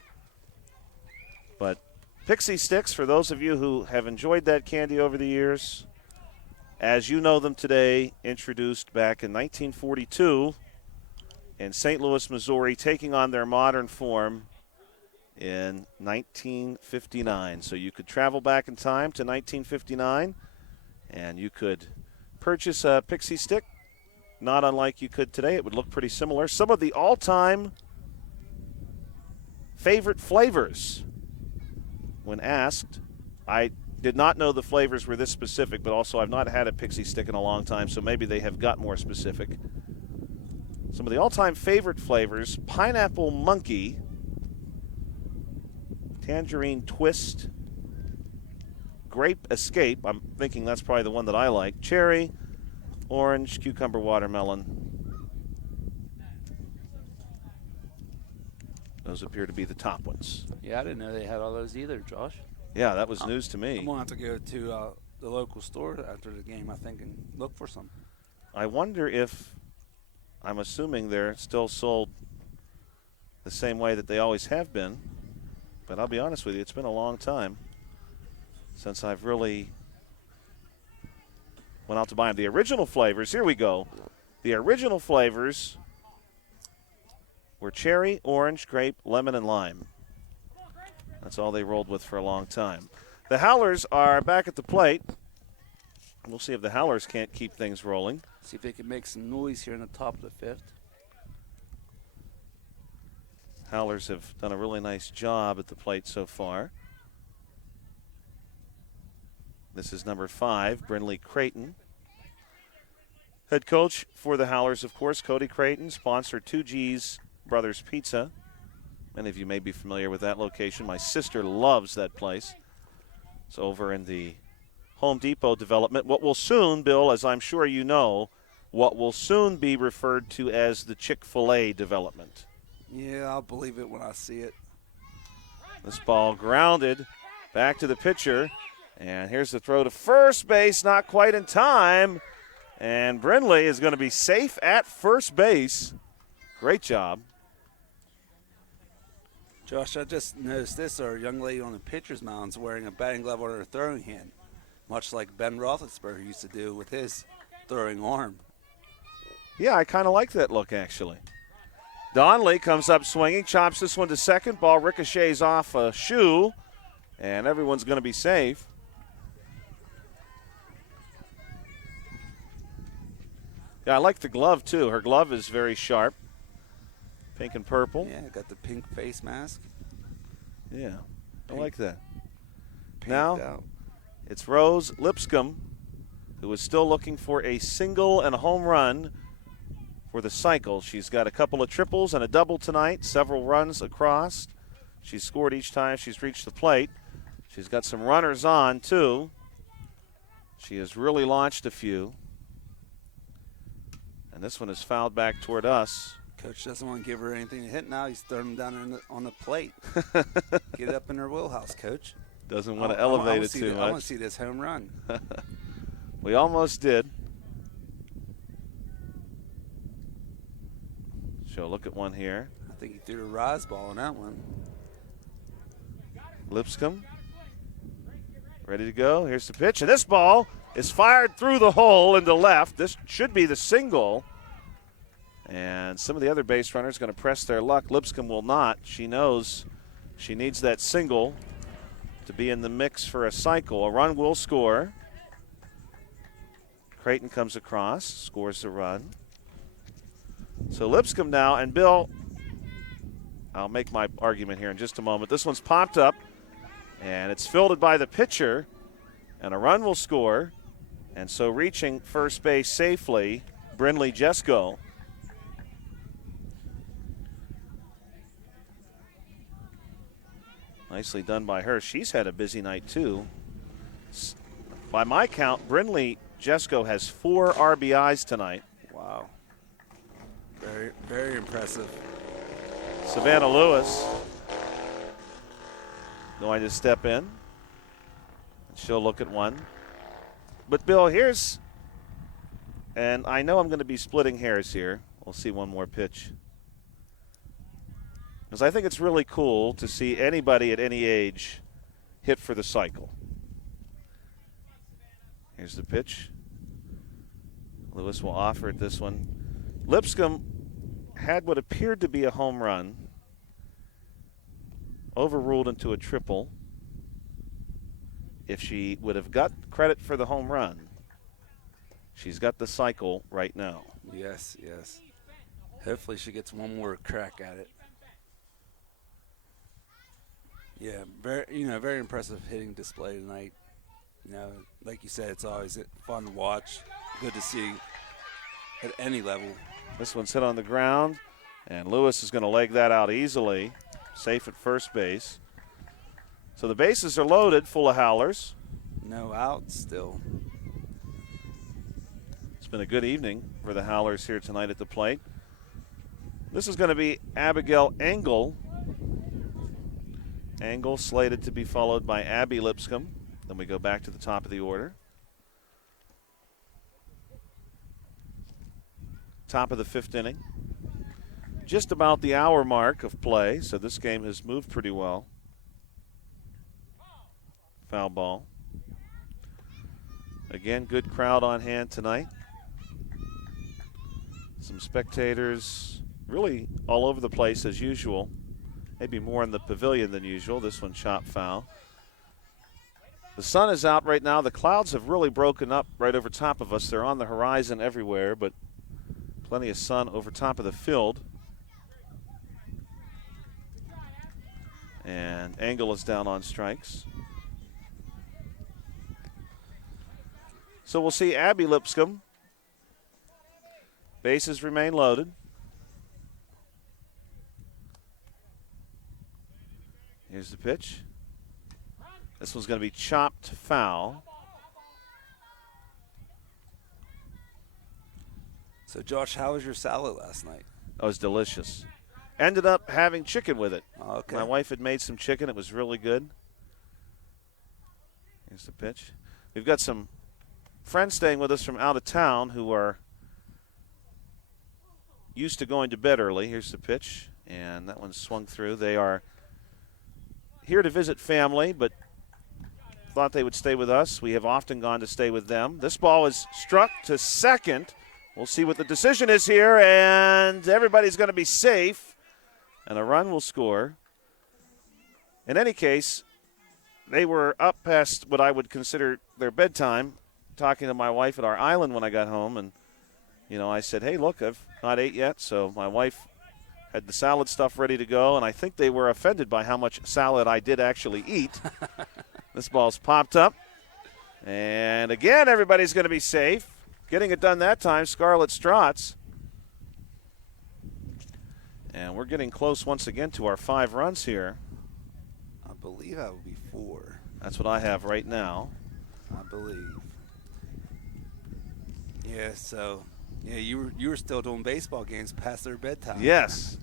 But Pixie Sticks, for those of you who have enjoyed that candy over the years, as you know them today, introduced back in 1942 in St. Louis, Missouri, taking on their modern form in 1959. So you could travel back in time to 1959, and you could purchase a Pixie Stick, not unlike you could today. It would look pretty similar. Some of the all-time favorite flavors. When asked, I did not know the flavors were this specific, but also I've not had a Pixie Stick in a long time, so maybe they have got more specific. Some of the all-time favorite flavors: Pineapple Monkey, Tangerine Twist, Grape Escape, I'm thinking that's probably the one that I like, Cherry, Orange, Cucumber, Watermelon. Those appear to be the top ones. Yeah, I didn't know they had all those either, Josh. Yeah, that was news to me. I'm going to have to go to the local store after the game, I think, and look for some. I wonder if, I'm assuming they're still sold the same way that they always have been, but I'll be honest with you, it's been a long time since I've really went out to buy them. The original flavors, here we go. The original flavors were cherry, orange, grape, lemon, and lime. That's all they rolled with for a long time. The Howlers are back at the plate. We'll see if the Howlers can't keep things rolling. See if they can make some noise here in the top of the 5th. Howlers have done a really nice job at the plate so far. This is number 5, Brindley Creighton. Head coach for the Howlers, of course, Cody Creighton, sponsored 2G's Brothers Pizza. Many of you may be familiar with that location. My sister loves that place. It's over in the Home Depot development. What will soon, Bill, as I'm sure you know, what will soon be referred to as the Chick-fil-A development. Yeah, I'll believe it when I see it. This ball grounded back to the pitcher. And here's the throw to first base, not quite in time. And Brindley is going to be safe at first base. Great job. Josh, I just noticed this. Our young lady on the pitcher's mound is wearing a batting glove on her throwing hand, much like Ben Roethlisberger used to do with his throwing arm. Yeah, I kind of like that look, actually. Donnelly comes up swinging, chops this one to second. Ball ricochets off a shoe, and everyone's going to be safe. Yeah, I like the glove, too. Her glove is very sharp. Pink and purple. Yeah, got the pink face mask. Yeah, I like that. Pinked Now, out. it's Rose Lipscomb, who is still looking for a single and a home run for the cycle. She's got a couple of triples and a double tonight, several runs across. She's scored each time she's reached the plate. She's got some runners on, too. She has really launched a few. And this one is fouled back toward us. Coach doesn't want to give her anything to hit now. He's throwing them down on the plate. Get up in her wheelhouse, Coach. Doesn't want to elevate it too much. I want to see this home run. We almost did. So look at one here. I think he threw a rise ball on that one. Lipscomb ready to go. Here's the pitch, and this ball is fired through the hole into left. This should be the single. And some of the other base runners going to press their luck. Lipscomb will not. She knows she needs that single to be in the mix for a cycle. A run will score. Creighton comes across, scores the run. So Lipscomb now, and Bill, I'll make my argument here in just a moment. This one's popped up, and it's fielded by the pitcher, and a run will score. And so reaching first base safely, Brindley Jesko. Nicely done by her. She's had a busy night, too. By my count, Brindley Jesko has 4 RBIs tonight. Wow. Very, very impressive. Savannah Lewis going to step in. She'll look at one. But, Bill, and I know I'm going to be splitting hairs here. We'll see one more pitch. Because I think it's really cool to see anybody at any age hit for the cycle. Here's the pitch. Lewis will offer it this one. Lipscomb had what appeared to be a home run, overruled into a triple. If she would have got credit for the home run, she's got the cycle right now. Yes. Hopefully she gets one more crack at it. Yeah, very impressive hitting display tonight. Like you said, it's always fun to watch. Good to see at any level. This one's hit on the ground, and Lewis is going to leg that out easily. Safe at first base. So the bases are loaded, full of Howlers. No outs still. It's been a good evening for the Howlers here tonight at the plate. This is going to be Abigail Engel. Engel slated to be followed by Abby Lipscomb. Then we go back to the top of the order. Top of the fifth inning. Just about the hour mark of play, so this game has moved pretty well. Foul ball. Again, good crowd on hand tonight. Some spectators really all over the place as usual. Maybe more in the pavilion than usual. This one chopped foul. The sun is out right now. The clouds have really broken up right over top of us. They're on the horizon everywhere, but plenty of sun over top of the field. And Engel is down on strikes. So we'll see Abby Lipscomb. Bases remain loaded. Here's the pitch. This one's going to be chopped foul. So, Josh, how was your salad last night? That was delicious. Ended up having chicken with it. Okay. My wife had made some chicken. It was really good. Here's the pitch. We've got some friends staying with us from out of town who are used to going to bed early. Here's the pitch, and that one swung through. They are here to visit family, but thought they would stay with us. We have often gone to stay with them. This ball is struck to second. We'll see what the decision is here, and everybody's going to be safe, and a run will score. In any case, they were up past what I would consider their bedtime, talking to my wife at our island when I got home, and, I said, hey, look, I've not ate yet, so my wife had the salad stuff ready to go, and I think they were offended by how much salad I did actually eat. This ball's popped up, and again, everybody's going to be safe. Getting it done that time, Scarlett Strotz. And we're getting close once again to our 5 runs here. I believe that would be 4. That's what I have right now. I believe. Yeah, so you were still doing baseball games past their bedtime. Yes.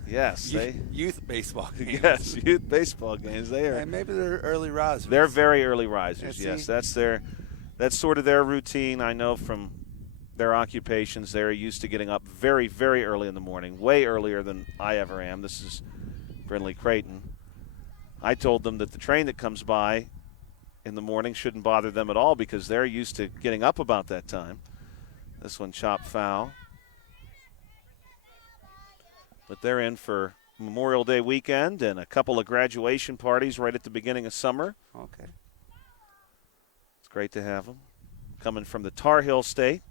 Youth baseball games. Yes, youth baseball games. They are. And maybe they're early risers. They're very early risers. Yeah, yes, that's sort of their routine. I know from their occupations, they're used to getting up very, very early in the morning, way earlier than I ever am. This is Brindley Creighton. I told them that the train that comes by in the morning shouldn't bother them at all because they're used to getting up about that time. This one chopped foul. But they're in for Memorial Day weekend and a couple of graduation parties right at the beginning of summer. Okay. It's great to have them. Coming from the Tar Heel State.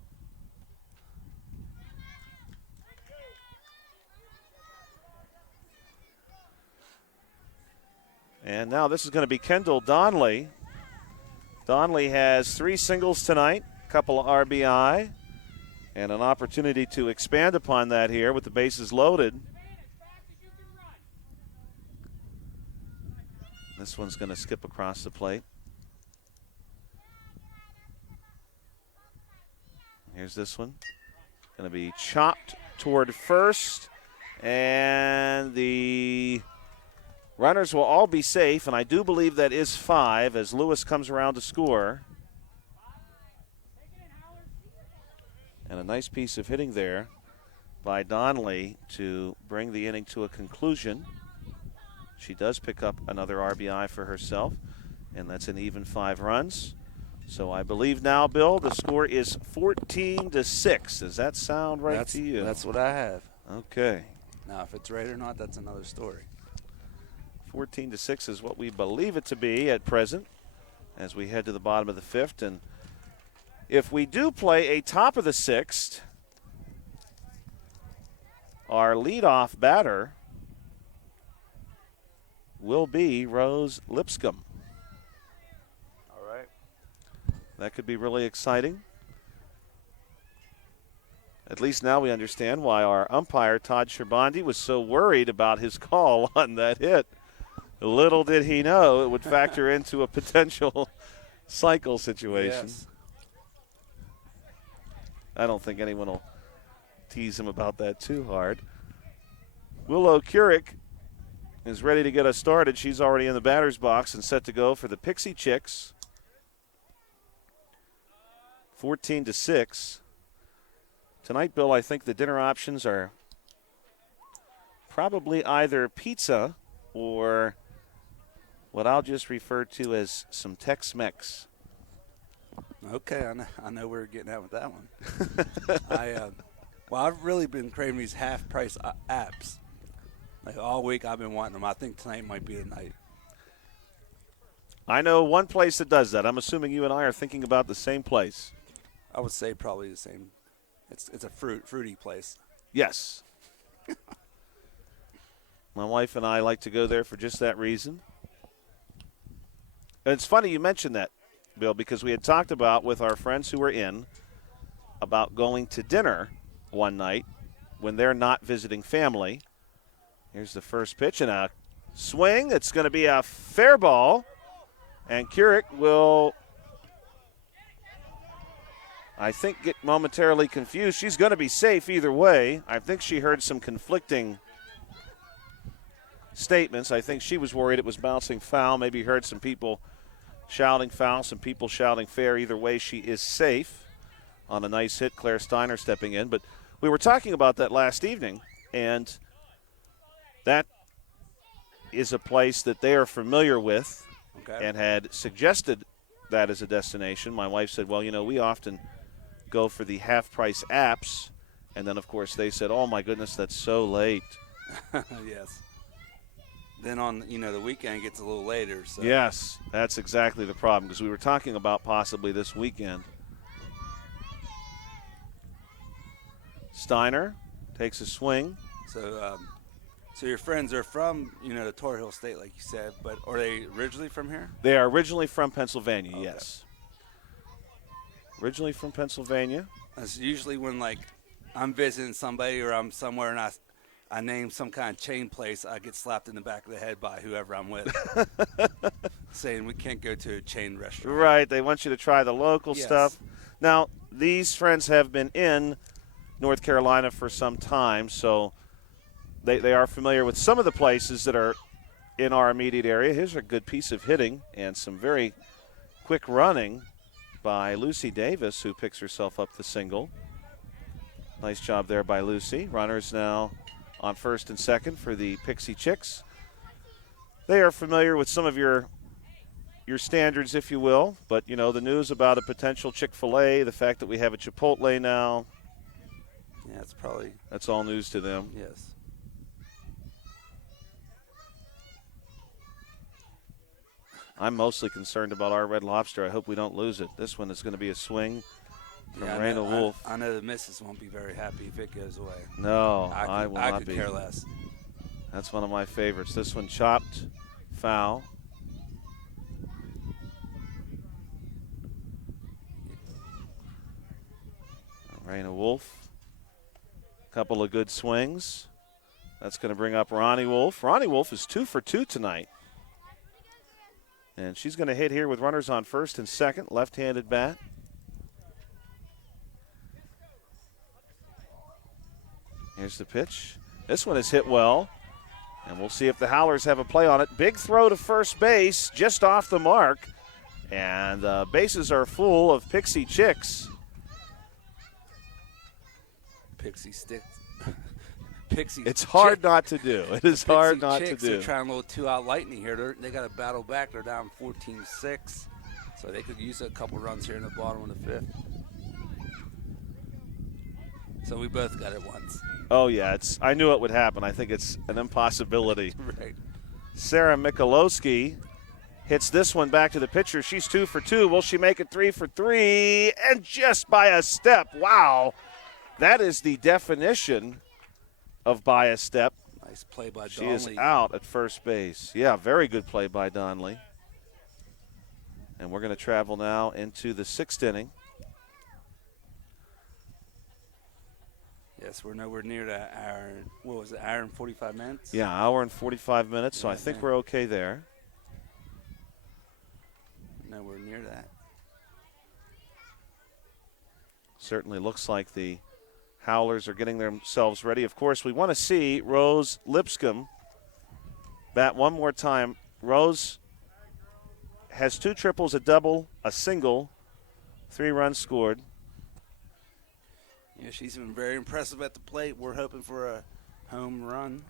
And now this is going to be Kendall Donley. Donley has 3 singles tonight, a couple of RBI, and an opportunity to expand upon that here with the bases loaded. This one's going to skip across the plate. Here's this one. Going to be chopped toward first, and the Runners will all be safe, and I do believe that is 5 as Lewis comes around to score. And a nice piece of hitting there by Donnelly to bring the inning to a conclusion. She does pick up another RBI for herself, and that's an even 5 runs. So I believe now, Bill, the score is 14-6. Does that sound right to you? That's what I have. Okay. Now, if it's right or not, that's another story. 14-6 is what we believe it to be at present as we head to the bottom of the 5th. And if we do play a top of the 6th, our leadoff batter will be Rose Lipscomb. All right. That could be really exciting. At least now we understand why our umpire, Todd Scherbandi, was so worried about his call on that hit. Little did he know it would factor into a potential cycle situation. Yes. I don't think anyone will tease him about that too hard. Willow Couric is ready to get us started. She's already in the batter's box and set to go for the Pixie Chix. 14-6. Tonight, Bill, I think the dinner options are probably either pizza or what I'll just refer to as some Tex-Mex. Okay, I know where we're getting at with that one. I've really been craving these half-price apps. Like all week I've been wanting them. I think tonight might be the night. I know one place that does that. I'm assuming you and I are thinking about the same place. I would say probably the same. It's a fruity place. Yes. My wife and I like to go there for just that reason. And it's funny you mentioned that, Bill, because we had talked about with our friends who were in about going to dinner one night when they're not visiting family. Here's the first pitch and a swing. It's going to be a fair ball. And Couric will, I think, get momentarily confused. She's going to be safe either way. I think she heard some conflicting statements. I think she was worried it was bouncing foul. Maybe heard some people shouting foul, some people shouting fair. Either way, she is safe on a nice hit. Claire Steiner stepping in. But we were talking about that last evening, and that is a place that they are familiar with. Okay. And had suggested that as a destination. My wife said, well, we often go for the half-price apps. And then, of course, they said, oh, my goodness, that's so late. Yes. Then on, the weekend gets a little later. So. Yes, that's exactly the problem, because we were talking about possibly this weekend. Steiner takes a swing. So your friends are from, the Tor Hill State, like you said, but are they originally from here? They are originally from Pennsylvania, Okay. yes. Originally from Pennsylvania. That's usually when, I'm visiting somebody or I'm somewhere and I name some kind of chain place, I get slapped in the back of the head by whoever I'm with, saying we can't go to a chain restaurant. Right, they want you to try the local Yes. stuff. Now, these friends have been in North Carolina for some time, so they are familiar with some of the places that are in our immediate area. Here's a good piece of hitting and some very quick running by Lucy Davis, who picks herself up the single. Nice job there by Lucy. Runners now on first and second for the Pixie Chix. They are familiar with some of your standards, if you will, but, the news about a potential Chick-fil-A, the fact that we have a Chipotle now, Yeah, that's all news to them. yes. I'm mostly concerned about our Red Lobster. I hope we don't lose it. This one is going to be a swing from Yeah, Raina Wolf. I know the missus won't be very happy if it goes away. No, I will I not could be. care less. That's one of my favorites. This one chopped, foul. Raina Wolf, couple of good swings. That's going to bring up Ronnie Wolf. Ronnie Wolf is 2 for 2 tonight. And she's going to hit here with runners on first and second, left-handed bat. Here's the pitch. This one is hit well. And we'll see if the Howlers have a play on it. Big throw to first base, just off the mark. And the bases are full of Pixie Chix. Pixie sticks. Pixie. It's hard not to do. It is hard not Chix, to do. They're trying a little 2-out lightning here. They got to battle back. They're down 14-6. So they could use a couple runs here in the bottom of the 5th. So we both got it once. Oh, yeah. I knew it would happen. I think it's an impossibility. Right. Sarah Michalowski hits this one back to the pitcher. She's 2 for 2. Will she make it 3 for 3? And just by a step. Wow. That is the definition of by a step. Nice play by Donnelly. She is out at first base. Yeah, very good play by Donnelly. And we're going to travel now into the 6th inning. Yes, we're nowhere near that hour. What was it, hour and 45 minutes? Yeah, hour and 45 minutes, so Yeah, I think man. we're okay there. Nowhere near that. Certainly looks like the Howlers are getting themselves ready. Of course, we want to see Rose Lipscomb bat one more time. Rose has 2 triples, a double, a single, 3 runs scored. Yeah, she's been very impressive at the plate. We're hoping for a home run.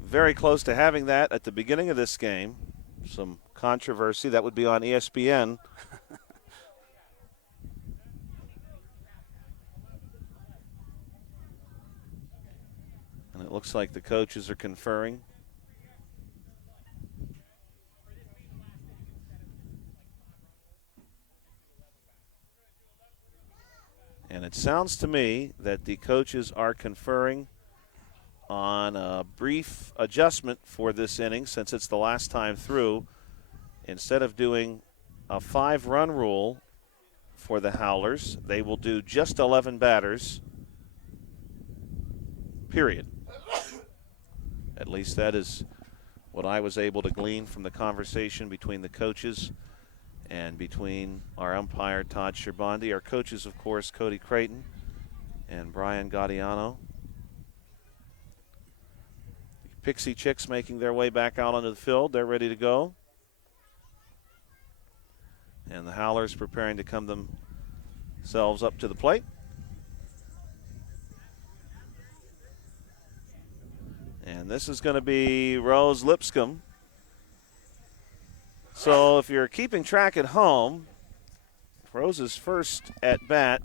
Very close to having that at the beginning of this game. Some controversy. That would be on ESPN. And it looks like the coaches are conferring. And it sounds to me that the coaches are conferring on a brief adjustment for this inning since it's the last time through. Instead of doing a 5-run rule for the Howlers, they will do just 11 batters, period. At least that is what I was able to glean from the conversation between the coaches and between our umpire, Todd Scherbandi. Our coaches, of course, Cody Creighton and Brian Gaudiano. Pixie Chix making their way back out onto the field. They're ready to go. And the Howlers preparing to come themselves up to the plate. And this is going to be Rose Lipscomb. So if you're keeping track at home, Rose's first at-bat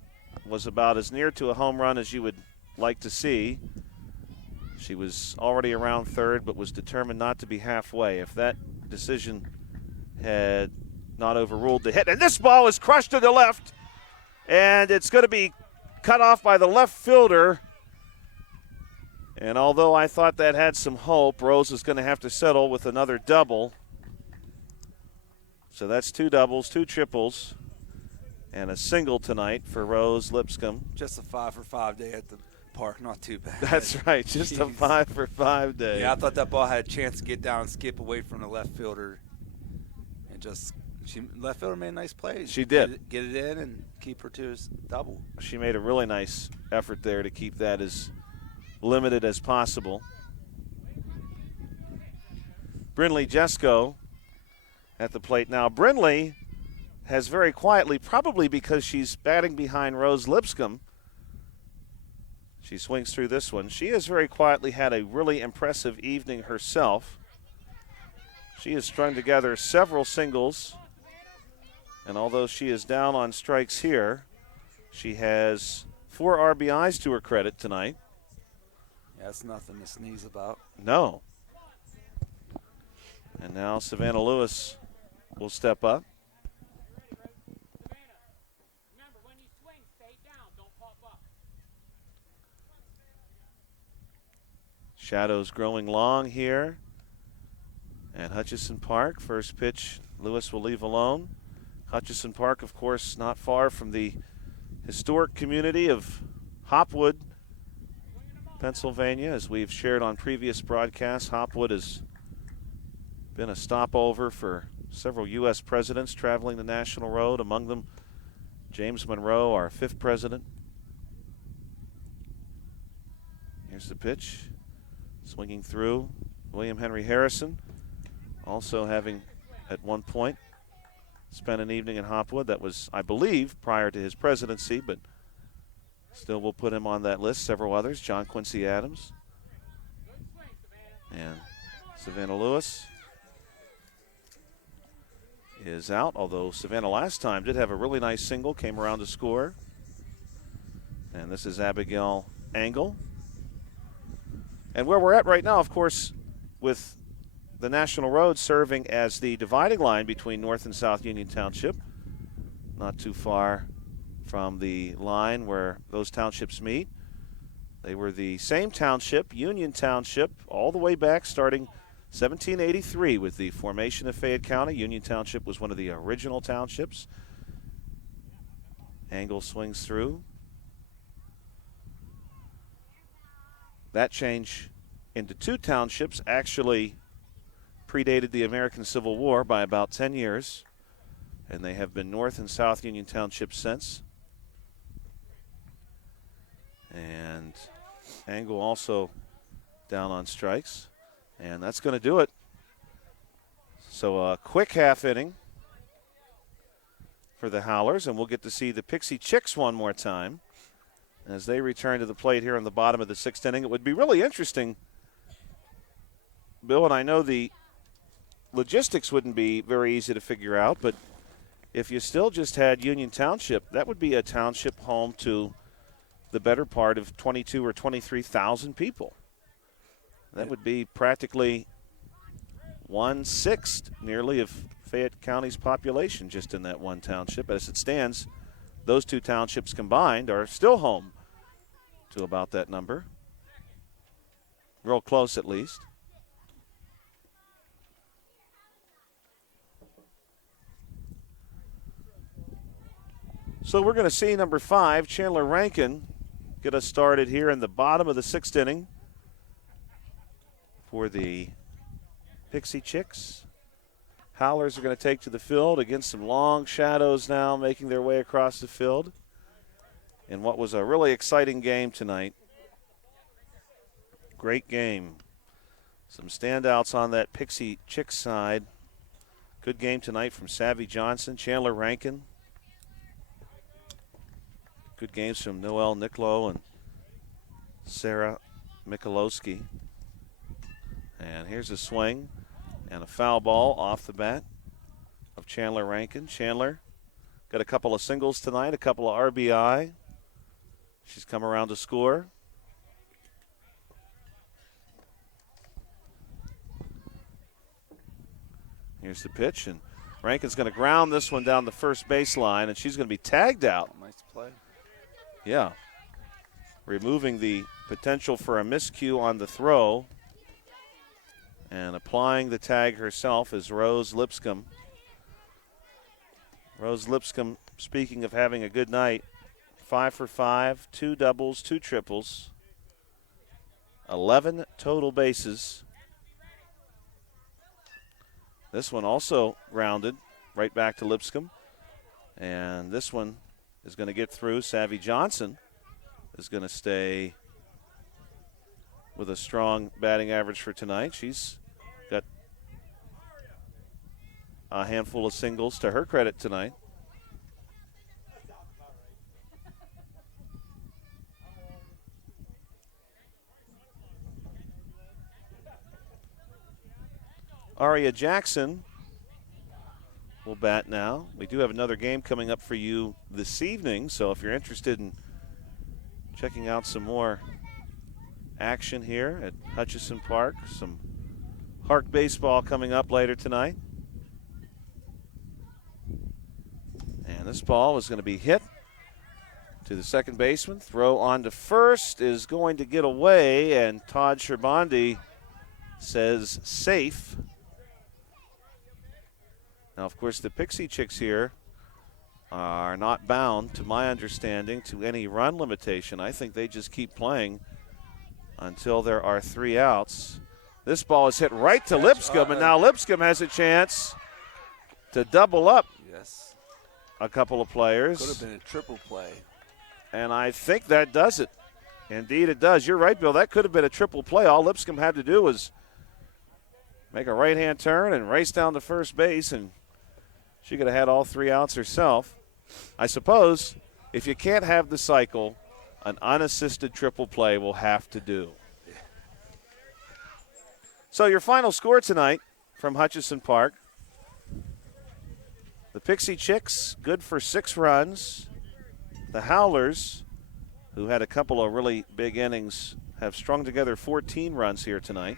was about as near to a home run as you would like to see. She was already around third, but was determined not to be halfway. If that decision had not overruled the hit. And this ball is crushed to the left, and it's going to be cut off by the left fielder. And although I thought that had some hope, Rose is going to have to settle with another double. So that's 2 doubles, 2 triples, and a single tonight for Rose Lipscomb. Just a 5-for-5 day at the park, not too bad. That's right, just a 5-for-5 day. Yeah, I thought that ball had a chance to get down and skip away from the left fielder. And left fielder made a nice play. She did. Get it in and keep her to his double. She made a really nice effort there to keep that as limited as possible. Brinley Jesko at the plate now. Brinley has very quietly, probably because she's batting behind Rose Lipscomb, she swings through this one. She has very quietly had a really impressive evening herself. She has strung together several singles, and although she is down on strikes here, she has 4 RBIs to her credit tonight. Yeah, that's nothing to sneeze about. No. And now Savannah Lewis will step up. Shadows growing long here at Hutchison Park. First pitch, Lewis will leave alone. Hutchison Park, of course, not far from the historic community of Hopwood, Pennsylvania. As we've shared on previous broadcasts, Hopwood has been a stopover for several U.S. presidents traveling the National Road, among them James Monroe, our 5th president. Here's the pitch. Swinging through, William Henry Harrison, also having at one point spent an evening in Hopwood. That was, I believe, prior to his presidency, but still we'll put him on that list. Several others, John Quincy Adams and Savannah Lewis is out, although Savannah last time did have a really nice single, came around to score. And this is Abigail Angle. And where we're at right now, of course, with the National Road serving as the dividing line between North and South Union Township, not too far from the line where those townships meet. They were the same township, Union Township, all the way back starting 1783 with the formation of Fayette County. Union Township was one of the original townships. Angle swings through. That change into two townships actually predated the American Civil War by about 10 years, and they have been North and South Union Townships since. And Angle also down on strikes, and that's going to do it. So a quick half inning for the Howlers, and we'll get to see the Pixie Chix one more time as they return to the plate here in the bottom of the sixth inning. It would be really interesting, Bill, and I know the logistics wouldn't be very easy to figure out, but if you still just had Union Township, that would be a township home to the better part of 22 or 23,000 people. That would be practically 1/6 nearly of Fayette County's population just in that one township. As it stands, those two townships combined are still home to about that number. Real close at least. So we're going to see number 5, Chandler Rankin, get us started here in the bottom of the sixth inning for the Pixie Chix. Howlers are going to take to the field against some long shadows now making their way across the field in what was a really exciting game tonight. Great game. Some standouts on that Pixie Chix side. Good game tonight from Savvy Johnson, Chandler Rankin. Good games from Noelle Nicklow and Sarah Michalowski. And here's a swing and a foul ball off the bat of Chandler Rankin. Chandler got a couple of singles tonight, a couple of RBI. She's come around to score. Here's the pitch, and Rankin's going to ground this one down the first baseline, and she's going to be tagged out. Nice play. Yeah. Removing the potential for a miscue on the throw. And applying the tag herself is Rose Lipscomb. Rose Lipscomb, speaking of having a good night, 5 for 5, 2 doubles, 2 triples, 11 total bases. This one also grounded right back to Lipscomb. And this one is going to get through. Savvy Johnson is going to stay with a strong batting average for tonight. She's got a handful of singles to her credit tonight. Aria Jackson will bat now. We do have another game coming up for you this evening, so if you're interested in checking out some more action here at Hutchison Park, some Harc baseball coming up later tonight. And this ball is going to be hit to the second baseman. Throw on to first is going to get away, and Todd Scherbandi says safe. Now, of course, the Pixie Chix here are not bound, to my understanding, to any run limitation. I think they just keep playing until there are 3 outs. This ball is hit right to Lipscomb, and now Lipscomb has a chance to double up a couple of players. Could have been a triple play. And I think that does it. Indeed it does. You're right, Bill. That could have been a triple play. All Lipscomb had to do was make a right-hand turn and race down to first base, and she could have had all 3 outs herself. I suppose if you can't have the cycle, an unassisted triple play will have to do. So your final score tonight from Hutchison Park. The Pixie Chicks, good for 6 runs. The Howlers, who had a couple of really big innings, have strung together 14 runs here tonight.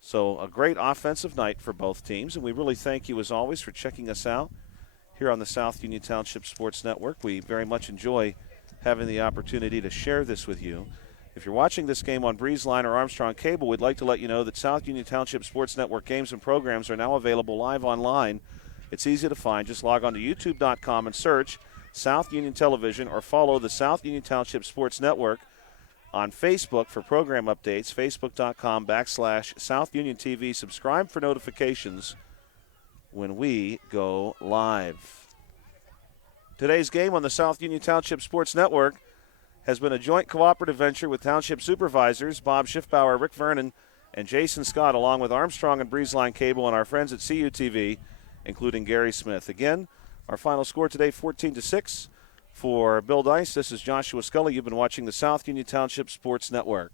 So a great offensive night for both teams, and we really thank you as always for checking us out here on the South Union Township Sports Network. We very much enjoy having the opportunity to share this with you. If you're watching this game on Breezeline or Armstrong Cable, we'd like to let you know that South Union Township Sports Network games and programs are now available live online. It's easy to find. Just log on to youtube.com and search South Union Television, or follow the South Union Township Sports Network on Facebook for program updates, facebook.com/South Union TV. Subscribe for notifications when we go live. Today's game on the South Union Township Sports Network has been a joint cooperative venture with Township Supervisors Bob Schiffbauer, Rick Vernon, and Jason Scott, along with Armstrong and Breezeline Cable and our friends at CUTV, including Gary Smith. Again, our final score today, 14-6 for Bill Dice. This is Joshua Scully. You've been watching the South Union Township Sports Network.